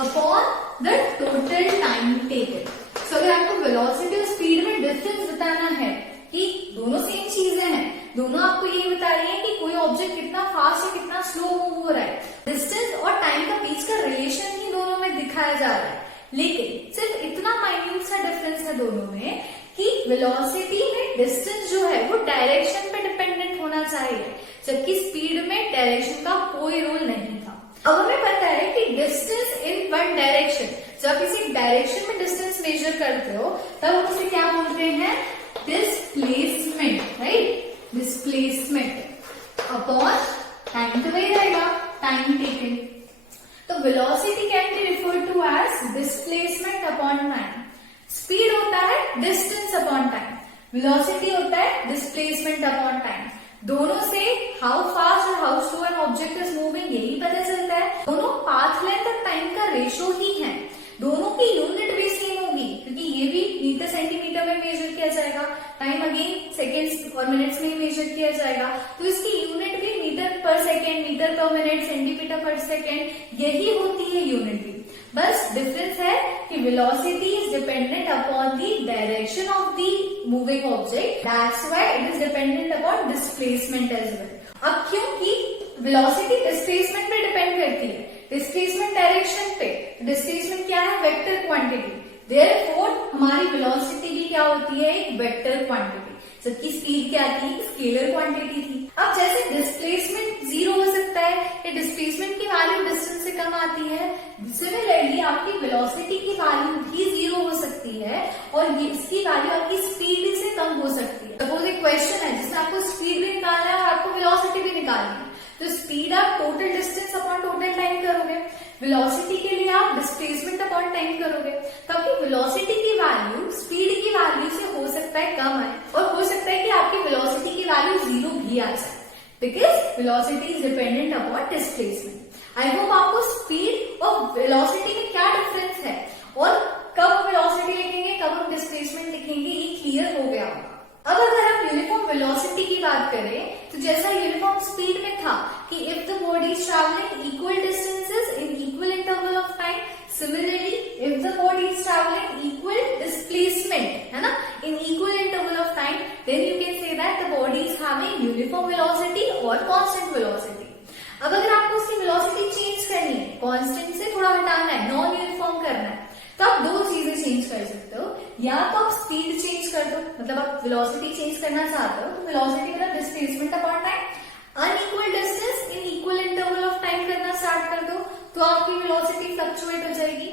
upon the total time taken. So अगर आपको वेलोसिटी और स्पीड में डिफरेंस बताना है कि दोनों सेम चीजें हैं, दोनों आपको यही बता रही है कि कोई ऑब्जेक्ट कितना फास्ट या कितना स्लो मूव हो रहा है, डिस्टेंस और टाइम का बीच का रिलेशन ही दोनों में दिखाया जा रहा है। लेकिन सिर्फ इतना माइन्यूट सा डिफरेंस है दोनों में कि वेलोसिटी में डिस्टेंस जो है वो डायरेक्शन पे डिपेंडेंट होना चाहिए। जबकि स्पीड में डायरेक्शन का कोई रोल नहीं था। अब हमें पता है कि डिस्टेंस इन वन डायरेक्शन, जब आप किसी डायरेक्शन में डिस्टेंस मेजर करते हो तब हम उसे क्या बोलते हैं, displacement, right, displacement upon time, तो वही रहेगा टाइम टेकन। तो velocity can be referred to as displacement upon time. Speed होता है डिस्टेंस अपॉन टाइम, वेलोसिटी होता है डिस्प्लेसमेंट अपॉन टाइम। दोनों से हाउ फास्ट और how slow an object is moving यही पता चलता है। दोनों पाथ लेंथ और टाइम का रेशो ही है, दोनों की यूनिट भी सेम होगी क्योंकि ये भी मीटर सेंटीमीटर में मेजर किया जाएगा, टाइम अगेन सेकेंड्स और मिनट्स में ही मेजर किया जाएगा, तो इसकी यूनिट भी metre per second, metre per minute, centimetre per second यही होती है यूनिट भी। बस डिफरेंस है कि velocity is dependent upon the direction of the moving object, that's why it is dependent upon displacement as well. अब क्योंकि वेलोसिटी डिस्प्लेसमेंट पे डिपेंड करती है, डिस्प्लेसमेंट डायरेक्शन पे, डिस्प्लेसमेंट क्या है, वेक्टर क्वांटिटी, देयरफॉर हमारी वेलोसिटी भी क्या होती है, एक वेक्टर क्वांटिटी, जबकि स्पीड क्या थी, स्केलर क्वांटिटी थी। अब जैसे डिस्प्लेसमेंट जीरो हो सकता है या डिस्प्लेसमेंट की वैल्यू डिस्टेंस से कम आती है, सिमिलरली आपकी वेलोसिटी की वैल्यू भी जीरो हो सकती है और इसकी वैल्यू आपकी स्पीड से कम हो सकती है। सपोज एक क्वेश्चन है जिसमें आपको स्पीड भी निकालना है और आपको वेलोसिटी भी निकालनी है, तो स्पीड आप total distance upon total time करोगे, वेलोसिटी के लिए आप डिस्प्लेसमेंट अपॉन टाइम करोगे, तो आपकी वेलोसिटी की वैल्यू स्पीड की वैल्यू से हो सकता है कम आए और हो सकता है कि आपकी वेलोसिटी की वैल्यू जीरो भी आ जाए, because velocity is dependent upon displacement. I hope आपको स्पीड और वेलोसिटी में क्या डिफरेंस है और कब वेलोसिटी लिखेंगे, कब हम डिस्प्लेसमेंट लिखेंगे, ये क्लियर हो गया होगा। अब अगर हम यूनिफॉर्म वेलोसिटी की बात करें तो जैसा यूनिफॉर्म स्पीड में था कि if the body is travelling equal distances in equal interval of time, similarly if the body is travelling equal displacement, है ना, in equal interval of time, then you can say that the body is having uniform velocity और constant velocity. अब अगर आपको उसकी velocity change करनी है, constant से थोड़ा हटाना है, नॉन यूनिफॉर्म करना है, तो आप दो चीजें चेंज कर सकते हो, या तो आप स्पीड चेंज कर दो, मतलब आप वेलोसिटी चेंज करना चाहते हो तो वेलोसिटी मतलब displacement upon time, unequal distance in equal interval of time करना स्टार्ट कर दो तो आपकी वेलोसिटी फ्लक्चुएट हो जाएगी।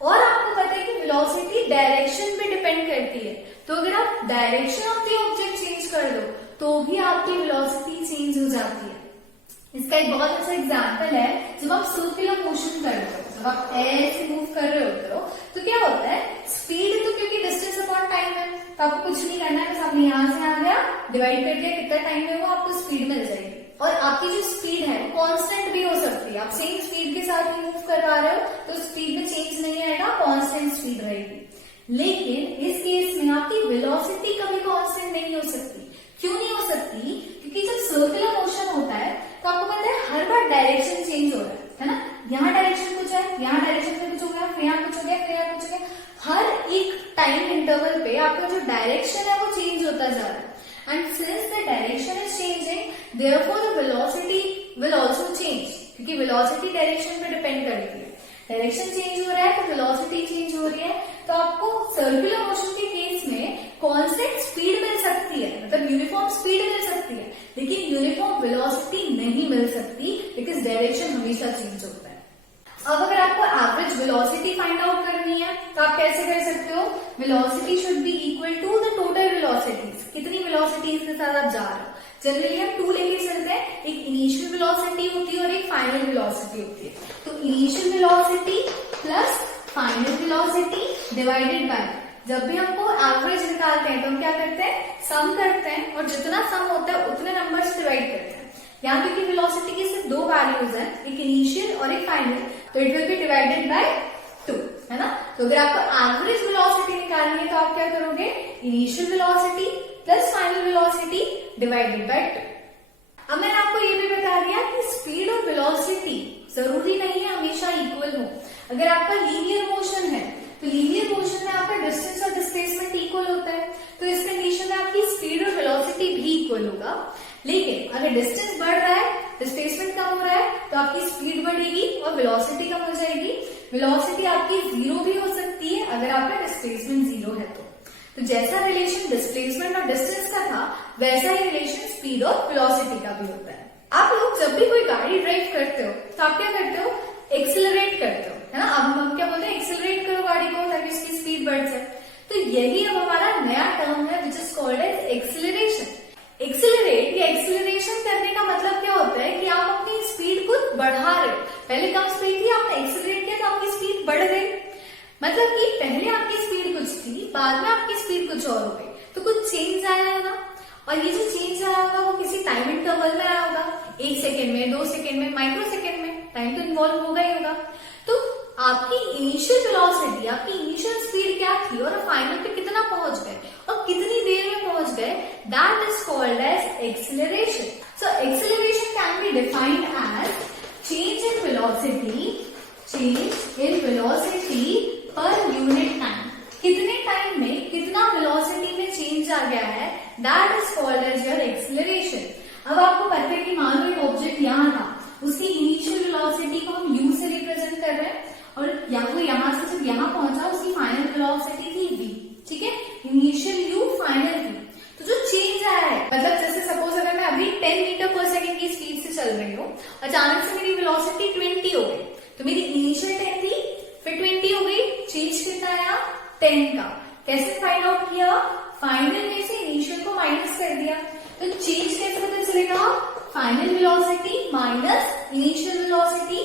और आपको पता है कि वेलोसिटी डायरेक्शन पे डिपेंड करती है, तो अगर आप direction of the object change कर दो तो भी आपकी वेलोसिटी चेंज हो जाती है। इसका एक बहुत अच्छा एग्जाम्पल है, जब आप सर्कुलर मोशन कर रहे हो, जब आप ऐसे मूव कर रहे होते हो तो क्या होता है, स्पीड तो क्योंकि डिस्टेंस अपॉन टाइम है तो आपको कुछ नहीं करना है, बस आपने यहाँ से आ गया, डिवाइड कर दिया, कितना टाइम में वो आपको स्पीड मिल जाएगी। और आपकी जो स्पीड है कांस्टेंट भी हो सकती है, आप सेम स्पीड के साथ ही मूव करवा रहे हो तो स्पीड में चेंज नहीं आएगा, कांस्टेंट स्पीड रहेगी। लेकिन इस केस में आपकी वेलोसिटी कभी कांस्टेंट नहीं हो सकती। क्यों नहीं हो सकती, क्योंकि जब सर्कुलर मोशन होता है तो आपको पता है हर बार डायरेक्शन चेंज हो रहा है ना, यहाँ डायरेक्शन कुछ है, यहाँ डायरेक्शन में कुछ हो गया, फिर यहाँ कुछ हो गया, फिर यहाँ कुछ हो गया, हर एक टाइम इंटरवल पे आपका जो डायरेक्शन है वो चेंज होता जा रहा है। And since the direction is changing therefore the velocity will also change, क्योंकि वेलोसिटी डायरेक्शन पे डिपेंड करती है, डायरेक्शन चेंज हो रहा है तो वेलोसिटी चेंज हो रही है, तो आपको सर्कुलर मोशन के केस में कांस्टेंट स्पीड मिल सकती है, मतलब यूनिफॉर्म स्पीड मिल सकती है, लेकिन यूनिफॉर्म वेलोसिटी नहीं मिल सकती बिकॉज डायरेक्शन हमेशा चेंज होता है। अब अगर आपको एवरेज वेलोसिटी फाइंड आउट करनी है तो आप कैसे कर सकते हो, velocity should be equal to the total velocities, कितनी वेलोसिटीज के साथ आप जा रहे हो। जनरली हम टू लेके चलते हैं, एक इनिशियल वेलोसिटी होती है और एक फाइनल वेलोसिटी होती है, तो initial velocity plus final velocity divided bye, जब भी हमको एवरेज निकालते हैं तो हम क्या करते हैं, सम करते हैं और जितना सम होता है उतने नंबर से डिवाइड करते हैं। यहाँ क्योंकि वेलोसिटी की सिर्फ दो वैल्यूज हैं, एक इनिशियल और एक फाइनल, तो it will be divided by 2, है ना। तो अगर आपको एवरेज वेलोसिटी निकालनी है तो आप क्या करोगे, initial velocity plus final velocity divided by 2। अब मैंने आपको ये भी बता दिया कि स्पीड और वेलोसिटी जरूरी नहीं है हमेशा इक्वल हो। अगर आपका लीनियर मोशन है तो लीनियर मोशन में आपका डिस्टेंस और डिस्प्लेसमेंट इक्वल होता है, तो इस कंडीशन में आपकी स्पीड और वेलोसिटी भी इक्वल होगा। लेकिन अगर डिस्टेंस बढ़ रहा है, डिस्प्लेसमेंट कम हो रहा है, तो आपकी स्पीड बढ़ेगी और वेलोसिटी कम हो जाएगी। वेलोसिटी आपकी जीरो भी हो सकती है अगर आपका डिस्प्लेसमेंट जीरो है तो जैसा रिलेशन डिस्प्लेसमेंट और डिस्टेंस का था वैसा ही रिलेशन स्पीड और वेलोसिटी का भी होता है। आप लोग जब भी कोई गाड़ी ड्राइव करते हो तो आप क्या करते हो, एक्सेलरेट करते हो, है ना। अब हम क्या बोलते हैं, एक्सेलरेट करो गाड़ी को ताकि उसकी स्पीड बढ़ जाए। तो यही अब हमारा नया टर्म है which is called as acceleration. Accelerate या एक्सेलरेशन करने का मतलब क्या होता है कि आप अपनी स्पीड को बढ़ा रहे हो। पहले कम स्पीड थी, आपने एक्सेलरेट किया तो आपकी स्पीड बढ़ गई। मतलब कि पहले आपकी स्पीड कुछ थी, बाद में आपकी स्पीड कुछ और हो गई, तो कुछ चेंज आया है ना। और ये जो चेंज आया होगा वो किसी टाइम इंटरवल में आया होगा, 1 सेकेंड में, 2 सेकेंड में, माइक्रो सेकेंड में, टाइम तो इन्वॉल्व होगा ही होगा। तो आपकी इनिशियल वेलोसिटी, आपकी इनिशियल स्पीड क्या थी और फाइनल पे कितना पहुंच गए और कितनी देर में पहुंच गए, that is called as acceleration. So acceleration can be defined as change in velocity per unit time. कितने टाइम में कितना वेलोसिटी में चेंज आ गया है, that is called as your acceleration. अब आपको पता है कि मान लो एक ऑब्जेक्ट यहाँ था, उसकी इनिशियल वेलोसिटी को हम u से रिप्रेजेंट कर रहे हैं और वो यहाँ से जब यहाँ पहुंचा उसकी फाइनल वेलोसिटी थी v, ठीक है, इनिशियल u फाइनल v। तो जो चेंज आया है, मतलब जैसे सपोज अगर मैं अभी 10 मीटर पर सेकेंड की स्पीड से चल रही हूँ, अचानक से मेरी वेलोसिटी 20 हो गई, तो मेरी इनिशियल 10 थी, फिर 20 हो गई, चेंज कितना आया 10 का। कैसे फाइंड आउट किया, फाइनल में से इनिशियल को माइनस कर दिया। तो चेंज कैसे पता चलेगा, final velocity minus initial velocity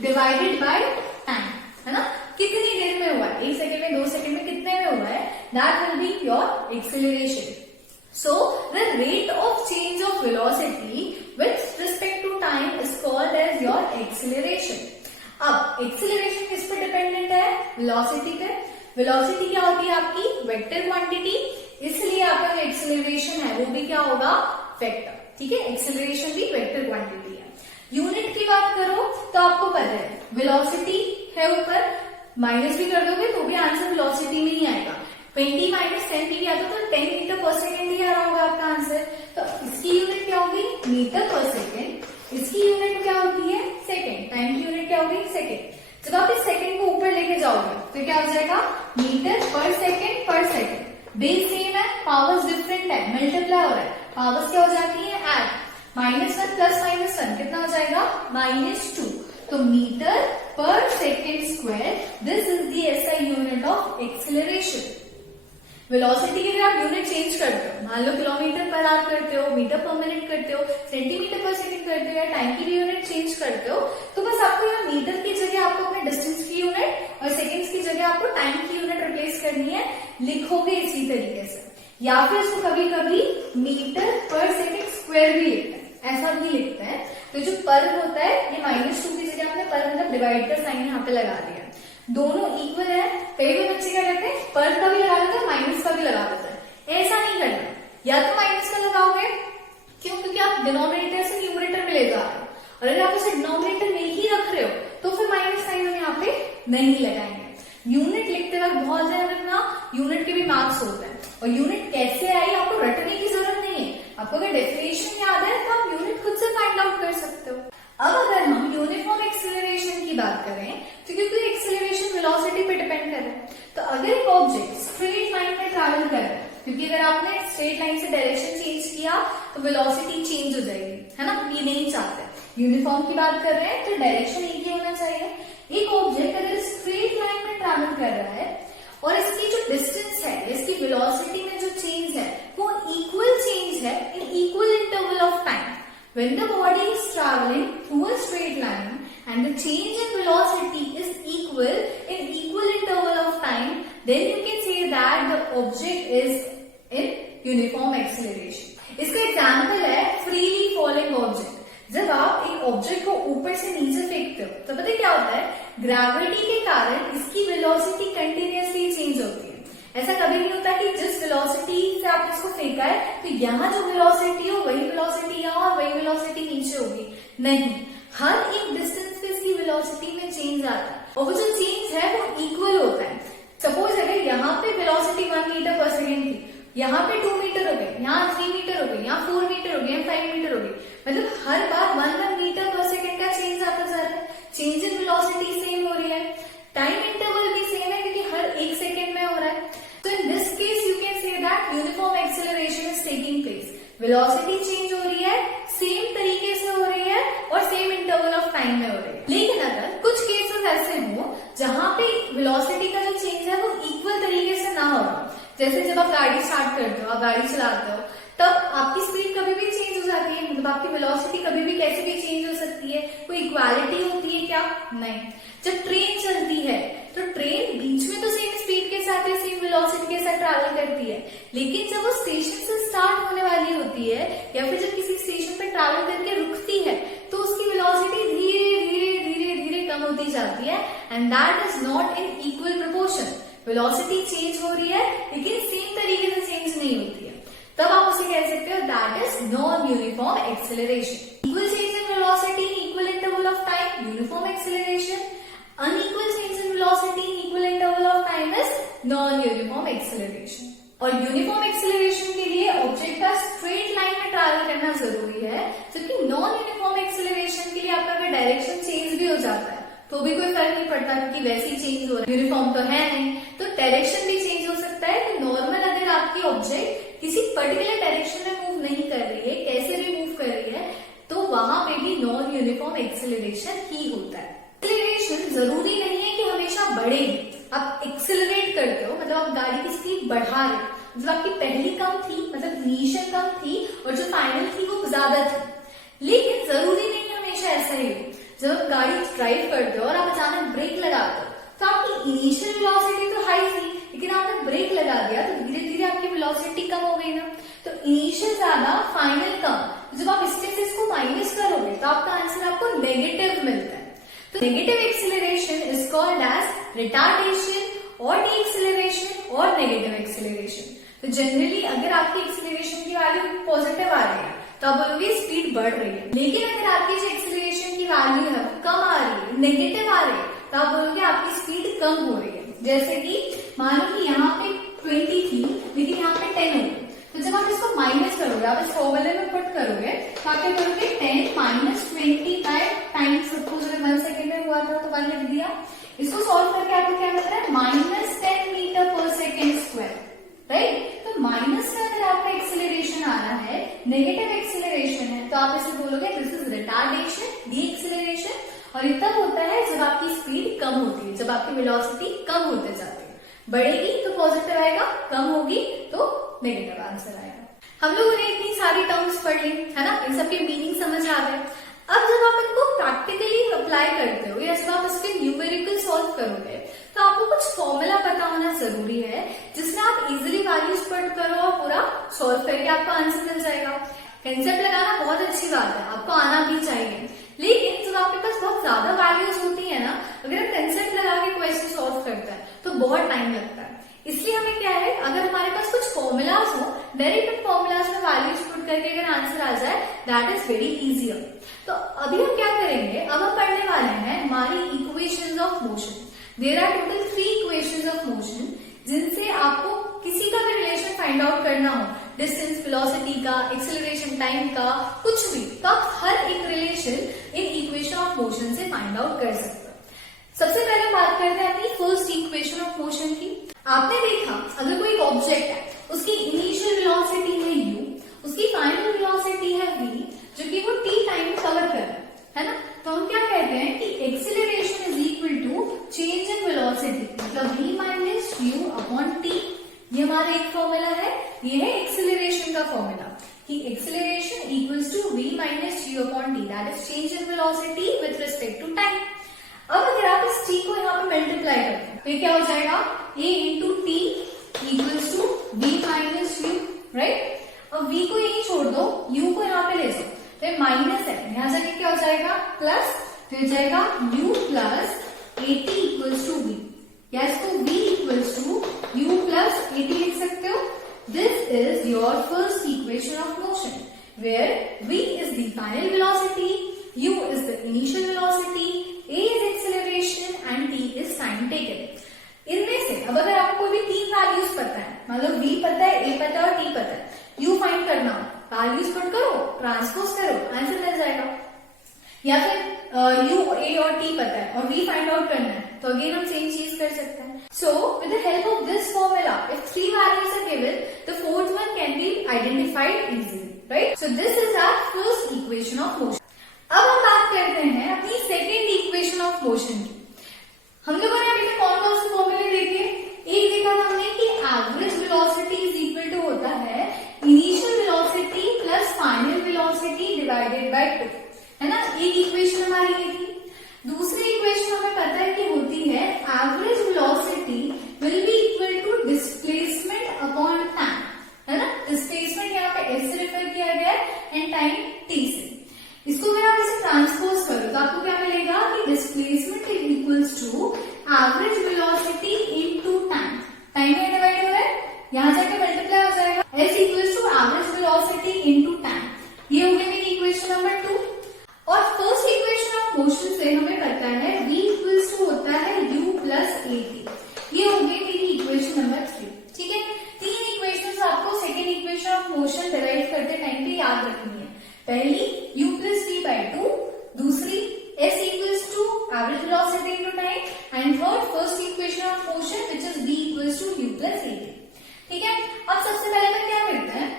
divided by time, है ना। कितनी देर में हुआ है, 1 सेकेंड में, 2 सेकेंड में, कितने में हुआ है, that will be your acceleration. So the rate of change of velocity with respect to time is called as your acceleration. अब एक्सेलरेशन किस पे डिपेंडेंट है, वेलोसिटी पे। वेलोसिटी क्या होती है आपकी, वेक्टर क्वांटिटी, इसलिए आपका जो एक्सेलरेशन है वो भी क्या होगा, वेक्टर, ठीक है। एक्सेलरेशन भी वेक्टर क्वांटिटी है। यूनिट की बात करो तो आपको पता है वेलोसिटी है ऊपर, माइनस भी कर दोगे तो भी आंसर वेलोसिटी में ही आएगा। 20 माइनस 10 भी आता तो 10 मीटर पर सेकेंड ही आ रहा होगा आपका आंसर। तो इसकी यूनिट क्या होगी, मीटर पर सेकेंड, इसकी यूनिट क्या होती है, सेकेंड, टाइम की यूनिट क्या होगी, सेकेंड। जब आप इस सेकेंड को ऊपर लेके जाओगे तो क्या हो जाएगा, metre per second. Base same है, पावर्स डिफरेंट है, मल्टीप्लाई हो रहा है, पावर्स क्या हो जाती है, ऐड, -1 प्लस -1 कितना हो जाएगा, -2। तो metre per second square, this is the SI unit of acceleration. Velocity की अगर आप यूनिट चेंज करते हो, मान लो किलोमीटर पर आवर करते हो, मीटर पर मिनट करते हो, सेंटीमीटर पर सेकंड करते हो, या टाइम की भी यूनिट चेंज करते हो, तो बस आपको यहाँ मीटर की जगह आपको अपने डिस्टेंस की यूनिट और सेकंड्स की जगह आपको टाइम की यूनिट रिप्लेस करनी है, लिखोगे इसी तरीके से। या फिर इसको कभी कभी मीटर पर सेकेंड स्क्वायर भी लिखते हैं, ऐसा भी लिखते हैं। तो जो पर होता है ये -2 की जगह आपने पर मतलब डिवाइड का साइन यहाँ पे लगा दिया, दोनों इक्वल है। कई बार बच्चे क्या करते हैं, पर का भी लगा देते हैं, माइनस का भी लगा देते हैं। ऐसा नहीं करना, या तो माइनस का लगाओगे, क्यों, क्योंकि आप डिनोमिनेटर से न्यूमरेटर में ले जा रहे हो, और अगर आप उसे डिनोमिनेटर में ही रख रहे हो तो फिर माइनस साइन हम यहाँ पे नहीं लगाएंगे। यूनिट लिखते वक्त बहुत ध्यान रखना, यूनिट के भी मार्क्स होते हैं, और यूनिट कैसे आई आपको रटने की जरूरत नहीं है। आपको अगर डेफिनेशन याद है तो आप यूनिट खुद से फाइंड आउट कर सकते हो। अब अगर हम यूनिफॉर्म एक्सेलरेशन की बात करें तो क्योंकि एक्सेलरेशन वेलोसिटी पे डिपेंड कर रहा है, तो अगर एक ऑब्जेक्ट स्ट्रेट लाइन में ट्रैवल कर रहा है, क्योंकि अगर आपने स्ट्रेट लाइन से डायरेक्शन चेंज किया तो वेलोसिटी चेंज हो जाएगी, है ना, ये नहीं चाहते। यूनिफॉर्म की बात कर रहे हैं तो डायरेक्शन एक ही होना चाहिए। एक ऑब्जेक्ट अगर स्ट्रेट लाइन में ट्रैवल कर रहा है और इसकी जो डिस्टेंस है, इसकी वेलोसिटी में जो चेंज है वो इक्वल चेंज है इन equal interval of time. When the body is traveling through a straight line and the change in velocity is equal in equal interval of time, then you can say that the object is in uniform acceleration. इसका example है freely falling object। जब आप एक object को ऊपर से नीचे फेंकते हो तो पता है क्या होता है, ग्रेविटी के कारण इसकी वेलोसिटी कंटिन्यूअसली चेंज होती है। ऐसा कभी नहीं होता कि जिस वेलोसिटी से आपने इसको फेंका है तो यहाँ जो वेलोसिटी हो वही वेलोसिटी यहाँ और वही वेलोसिटी नीचे होगी, नहीं, हर एक डिस्टेंस पे इसकी वेलोसिटी में चेंज आता है और वो जो चेंज है वो इक्वल होता है। सपोज अगर यहाँ पे वेलोसिटी 1 मीटर पर सेकेंड थी, यहाँ पे 2 मीटर हो गई, यहाँ 3 मीटर हो गई, यहाँ 4 मीटर हो गई, यहाँ 5 मीटर हो गई, मतलब हर बार 1 मीटर पर सेकेंड का चेंज आता जा रहा है। चेंज इन वेलोसिटी सेम हो रही है, टाइम इंटरवल भी सेम है क्योंकि हर 1 सेकेंड में हो रहा है। So in this case you can say that uniform acceleration is taking place. Velocity change हो रही टाइम में हो रही है। लेकिन अगर कुछ केसेस ऐसे हो जहां पे वेलोसिटी का जो चेंज है वो इक्वल तरीके से ना हो, जैसे जब आप गाड़ी स्टार्ट करते हो, आप गाड़ी चलाते हो, तब आपकी स्पीड कभी भी चेंज हो जाती है, मतलब आपकी वेलोसिटी कभी भी कैसे भी चेंज हो सकती है। कोई इक्वालिटी होती है क्या? नहीं। जब ट्रेन चलती है तो ट्रेन बीच में तो सेम स्पीड के साथ या सेम वेलोसिटी के साथ ट्रैवल करती है, लेकिन जब वो स्टेशन से स्टार्ट होने वाली होती है या फिर जब किसी स्टेशन पे ट्रैवल करके रुकती है तो उसकी वेलोसिटी धीरे धीरे धीरे धीरे कम होती जाती है, and that is not in equal proportion. Velocity change हो रही है लेकिन सेम तरीके से चेंज नहीं होती है, तब आप उसे कह सकते हो that is non uniform acceleration. Equal change in velocity in equal interval of time, uniform acceleration. Unequal change in velocity in equal interval of time is non uniform acceleration. और यूनिफॉर्म एक्सेलरेशन के लिए object का straight line में travel करना जरूरी है, जबकि non uniform acceleration के लिए आपका अगर डायरेक्शन चेंज भी हो जाता है तो भी कोई फर्क नहीं पड़ता, क्योंकि वैसे ही चेंज हो रहा है, यूनिफॉर्म तो है नहीं, तो डायरेक्शन भी चेंज हो सकता है। तो नॉर्मल अगर आपकी ऑब्जेक्ट किसी पर्टिकुलर डायरेक्शन में मूव नहीं कर रही है, कैसे भी मूव कर रही है, तो वहां पे भी नॉन यूनिफॉर्म एक्सेलरेशन ही होता है। एक्सेलरेशन जरूरी नहीं है कि हमेशा बढ़ेगी। आप एक्सेलरेट करते हो मतलब आप गाड़ी की स्पीड बढ़ा रहे हो, जो आपकी पहली कम थी मतलब इनिशियल कम थी और जो फाइनल थी वो ज्यादा थी, लेकिन जरूरी नहीं है हमेशा ऐसा ही हो। जब आप गाड़ी ड्राइव करते हो और आप अचानक ब्रेक लगाते हो तो आपकी इनिशियल वेलोसिटी तो हाई थी, लेकिन आपने ब्रेक लगा दिया तो धीरे धीरे आपकी वेलोसिटी कम हो गई ना। तो इनिशियल ज्यादा फाइनल कम, जब आप इसमें से इसको माइनस करोगे तो आपका आंसर आपको नेगेटिव मिलता है। तो negative acceleration is called as retardation और डीएक्सेलरेशन और नेगेटिव एक्सेलरेशन। तो जनरली अगर आपकी एक्सेलरेशन की वैल्यू पॉजिटिव आ रही है तो आप बोलोगे स्पीड बढ़ रही है, लेकिन अगर आपकी जो एक्सेलरेशन की वैल्यू है वो कम आ रही है, नेगेटिव आ रही है, तो आप बोलोगे आपकी स्पीड कम हो रही है। जैसे कि मान लो कि यहाँ पे 20 थी लेकिन यहाँ पे 10 हो गई, तो जब आप इसको माइनस करोगे, आप इस फॉर्मूले में पुट करोगे तो आप क्या करोगे 10 माइनस 20 बाय टाइम, सपोज अगर 1 सेकेंड में हुआ था तो 1 लिख दिया। इसको सॉल्व करके आपको क्या मिल रहा है minus 10 metre per second square, right. तो माइनस में अगर आपका एक्सेलरेशन आ रहा है, नेगेटिव एक्सेलरेशन है, तो आप इसे बोलोगे this is retardation, D acceleration. और ये तब होता है जब आपकी स्पीड कम होती है, जब आपकी वेलोसिटी कम होते जाती है। बढ़ेगी तो पॉजिटिव आएगा, कम होगी तो नेगेटिव आंसर आएगा। हम लोगों ने इतनी सारी टर्म्स पढ़ ली है ना, इन सबके मीनिंग समझ आ गए। अब जब आप इनको प्रैक्टिकली अप्लाई करते हो या जब आप इसके न्यूमेरिकल सॉल्व करोगे तो आपको कुछ फॉर्मूला पता होना जरूरी है, जिसमें आप इजिली वैल्यूज पुट करो और पूरा सॉल्व करके आपको आंसर मिल जाएगा। कंसेप्ट लगाना बहुत अच्छी बात है, आपको आना भी चाहिए, लेकिन जब आपके पास बहुत ज्यादा वैल्यूज होती है ना, अगर आप कंसेप्ट लगा के क्वेश्चन सॉल्व करते हैं तो बहुत टाइम लगता है। इसलिए हमें क्या है, अगर हमारे पास कुछ फॉर्मूलाज हो, डायरेक्ट फॉर्मूलाज में वैल्यूज पुट करके अगर आंसर आ जाए दैट इज वेरी इजियर। तो अभी हम क्या करेंगे, अब हम पढ़ने वाले हैं हमारी equations of motion. There are total 3 equations of motion, जिनसे आपको किसी का भी रिलेशन फाइंड आउट करना हो, डिस्टेंस, वेलोसिटी का, एक्सेलरेशन टाइम का, कुछ भी, तो आप हर एक relation in equation of motion से फाइंड आउट कर सकते हो। सबसे पहले बात करते हैं अपनी फर्स्ट इक्वेशन ऑफ मोशन की। आपने देखा अगर कोई ऑब्जेक्ट है, उसकी इनिशियल वेलोसिटी है u, उसकी फाइनल वेलोसिटी है v, जो कि वो t टाइम कवर कर रहा है ना, तो हम क्या कहते हैं कि acceleration is equal to change in velocity, मतलब v minus u upon t। ये हमारा एक फॉर्मूला है, ये है एक्सेलरेशन का फॉर्मूला कि acceleration equals to v minus u upon t, that is change in velocity with respect to time. अब अगर आप इस t को यहाँ पे मल्टीप्लाई करते हैं तो ये क्या हो जाएगा, a into t equals to v minus u, right. अब v को यही छोड़ दो, u को यहाँ पे ले जाओ, तो ये माइनस है, यहाँ जाके क्या हो जाएगा प्लस, तो हो जाएगा u plus at equals to v, या इसको v equals to u plus at लिख सकते हो। This is your first equation of motion, where v is the final velocity, u is the initial velocity, a is acceleration and t is time taken। इनमें से अब अगर आपको कोई भी 3 वैल्यूज पता है, मतलब v पता है, a पता है और t पता है, u फाइंड करना हो, वैल्यूज पुट करो, ट्रांसपोज करो, आंसर मिल जाएगा। या फिर u, a और t पता है और v फाइंड आउट करना है, तो अगेन हम सेम चीज कर सकते हैं। So with the help of this formula, if 3 values are given, the fourth one can be identified easily, right. So this is our first equation of motion. अब हम बात करते हैं अपनी सेकेंड इक्वेशन ऑफ मोशन की। हम लोगों ने अभी तक कौन कौन से फॉर्मूले देखे? एक देखा था हमने कि average velocity is equal to होता है initial velocity plus final velocity divided by 2, है ना। एक इक्वेशन हमारी ये थी। दूसरी इक्वेशन हमें पता है कि होती है average velocity will be equal to displacement upon time, है ना। डिस्प्लेसमेंट यहाँ पे एस से रेफर किया गया है एंड टाइम टी से। इसको अगर आप इसे ट्रांसपोज करो तो आपको क्या मिलेगा कि displacement is equals to average velocity into time. Time में डिवाइड हो रहा है, यहाँ जाके मल्टीप्लाई हो जाएगा, s equals to average velocity into time. ये हो गई मेरी इक्वेशन नंबर 2। और फर्स्ट इक्वेशन ऑफ मोशन से हमें पता है v इक्वल्स टू होता है u प्लस at। ये हो गई मेरी इक्वेशन नंबर 3। ठीक है, तीन इक्वेशंस आपको second equation of motion derive करते टाइम पे याद रखनी है। पहली u प्लस v बाई 2, दूसरी s equals to average velocity into time, and third first equation of motion which is v equals to u plus at। ठीक है, अब सबसे पहले मैं क्या करते हैं,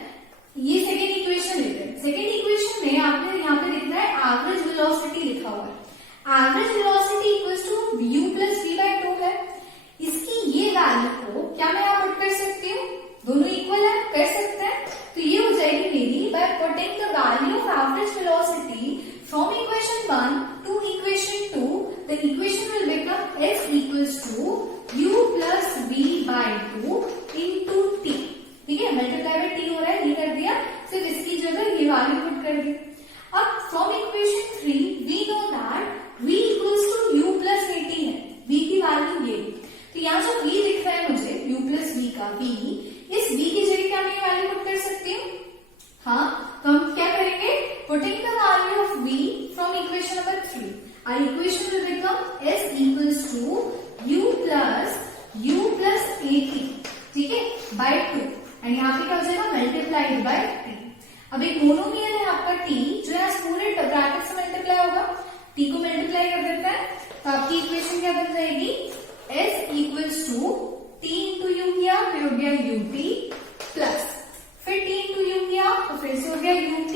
ये सेकेंड इक्वेशन लेते हैं। सेकेंड इक्वेशन में आपने यहाँ पे लिखना है एवरेज वेलोसिटी लिखा हुआ है। Average velocity equals to u plus v by 2 है। इसकी ये वैल्यू को क्या मैं यहाँ पुट कर सकती हूँ? दोनों इक्वल है, कर सकते हैं। तो ये हो जाएगी मेरी by putting the value of average velocity from equation 1 to equation 2, the equation will become s equals to u plus v by 2 into t। ठीक है, मल्टीप्लाई बाय t हो रहा है, ये कर दिया, सिर्फ इसकी जगह ये वैल्यू पुट कर दी। अब from equation 3 we know that v equals to u plus at है, v की वैल्यू ये। तो यहाँ जो v दिख रहा है मुझे u प्लस v का v, इस v की जगह क्या मैं वैल्यू पुट कर सकती हूँ? हाँ, तो हम क्या करेंगे, putting the value of v from equation number 3, our equation will become s equals to u plus at। ठीक है, बाय 2, एंड यहाँ पे क्या हो जाएगा, मल्टीप्लाइड बाय t। अब एक मोनोमियल है आपका t, जो है पूरे ब्रैकेट से मल्टीप्लाई होगा, t को मल्टीप्लाई कर देता है, तो आपकी इक्वेशन क्या बन जाएगी, s equals to t into u किया, फिर हो गया ut प्लस, फिर t इंटू यू किया तो फिर से हो गया ut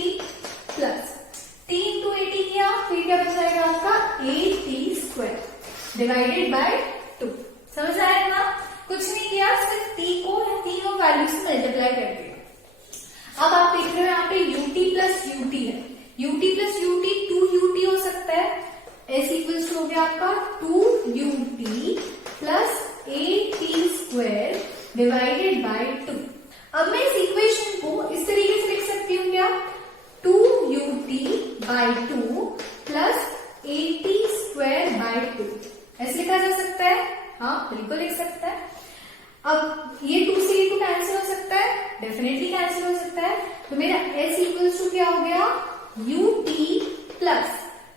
plus, t into at किया, फिर क्या बन जाएगा आपका at स्क्वायर डिवाइडेड बाय 2। समझ आया ना? कुछ नहीं किया, सिर्फ t को तीनों वैल्यू से मल्टीप्लाई कर दिया। अब आप देख रहे हो यहाँ पे ut प्लस ut है, ut प्लस ut 2ut हो सकता है, s इक्वल्स टू हो गया आपका 2ut plus at square divided by 2। अब मैं इस इक्वेशन को इस तरीके से लिख सकती हूँ क्या, 2ut by 2 plus at square by 2, ऐसे लिखा जा सकता है। हाँ, बिल्कुल लिख सकता है। अब ये 2 से ये 2 कैंसिल हो सकता है, डेफिनेटली कैंसिल हो सकता है, तो मेरा s इक्वल्स टू क्या हो गया, ut plus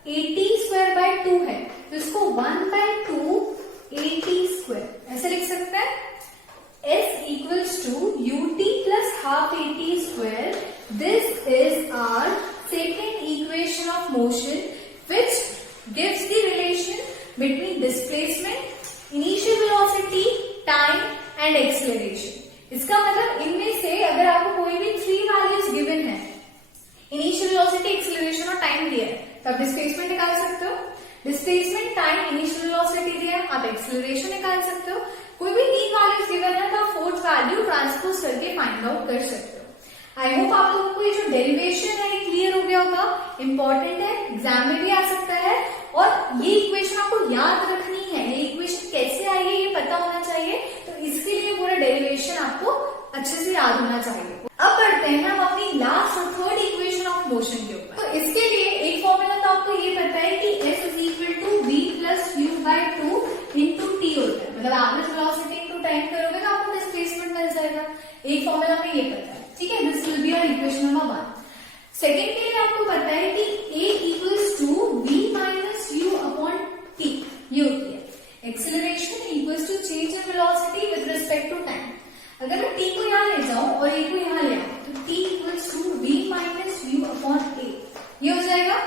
at square by 2 है, तो इसको 1 बाय 2 at स्क्वायर ऐसे लिख सकते हैं। s equals to ut plus half at square. This is our second equation of motion which gives the relation between displacement, initial velocity, time and acceleration. इसका मतलब इनमें से अगर आपको कोई भी 3 वैल्यूज गिवन है, इनिशियल वेलोसिटी, एक्सेलरेशन और टाइम दिया है, तो आप डिस्प्लेसमेंट निकाल सकते हो। डिस्प्लेसमेंट, टाइम, इनिशियल वेलोसिटी दिया है, आप एक्सेलरेशन निकाल सकते हो। कोई भी 3 वैल्यूज गिवन है तो आप 4th वैल्यू ट्रांसपोज करके फाइंड आउट कर सकते हो। आई होप आप लोगों को ये जो डेरिवेशन है क्लियर हो गया होगा, इंपॉर्टेंट है, एग्जाम में भी आ सकता है, और ये इक्वेशन आपको याद रखनी है, ये इक्वेशन कैसे आई है ये पता होना चाहिए, तो इसके लिए पूरा डेरिवेशन आपको अच्छे से याद होना चाहिए। अब बढ़ते हैं हम अपनी लास्ट और थर्ड इक्वेशन ऑफ मोशन के ऊपर। तो इसके लिए एक फॉर्मूला तो आपको ये पता है कि s is equal to v plus u by 2 into t होता है, मतलब एवरेज वेलोसिटी इंटू टाइम करोगे तो आपको डिस्प्लेसमेंट मिल जाएगा। एक फॉर्मूला में ये पता है, ठीक है, this will be our equation number 1। Second के लिए आपको पता है कि a equals to v minus u upon t, ये होती है acceleration equals to change in velocity with respect to time. अगर मैं t को यहाँ ले जाऊं और a को यहाँ ले आऊं तो t equals to v minus u upon a, ये हो जाएगा।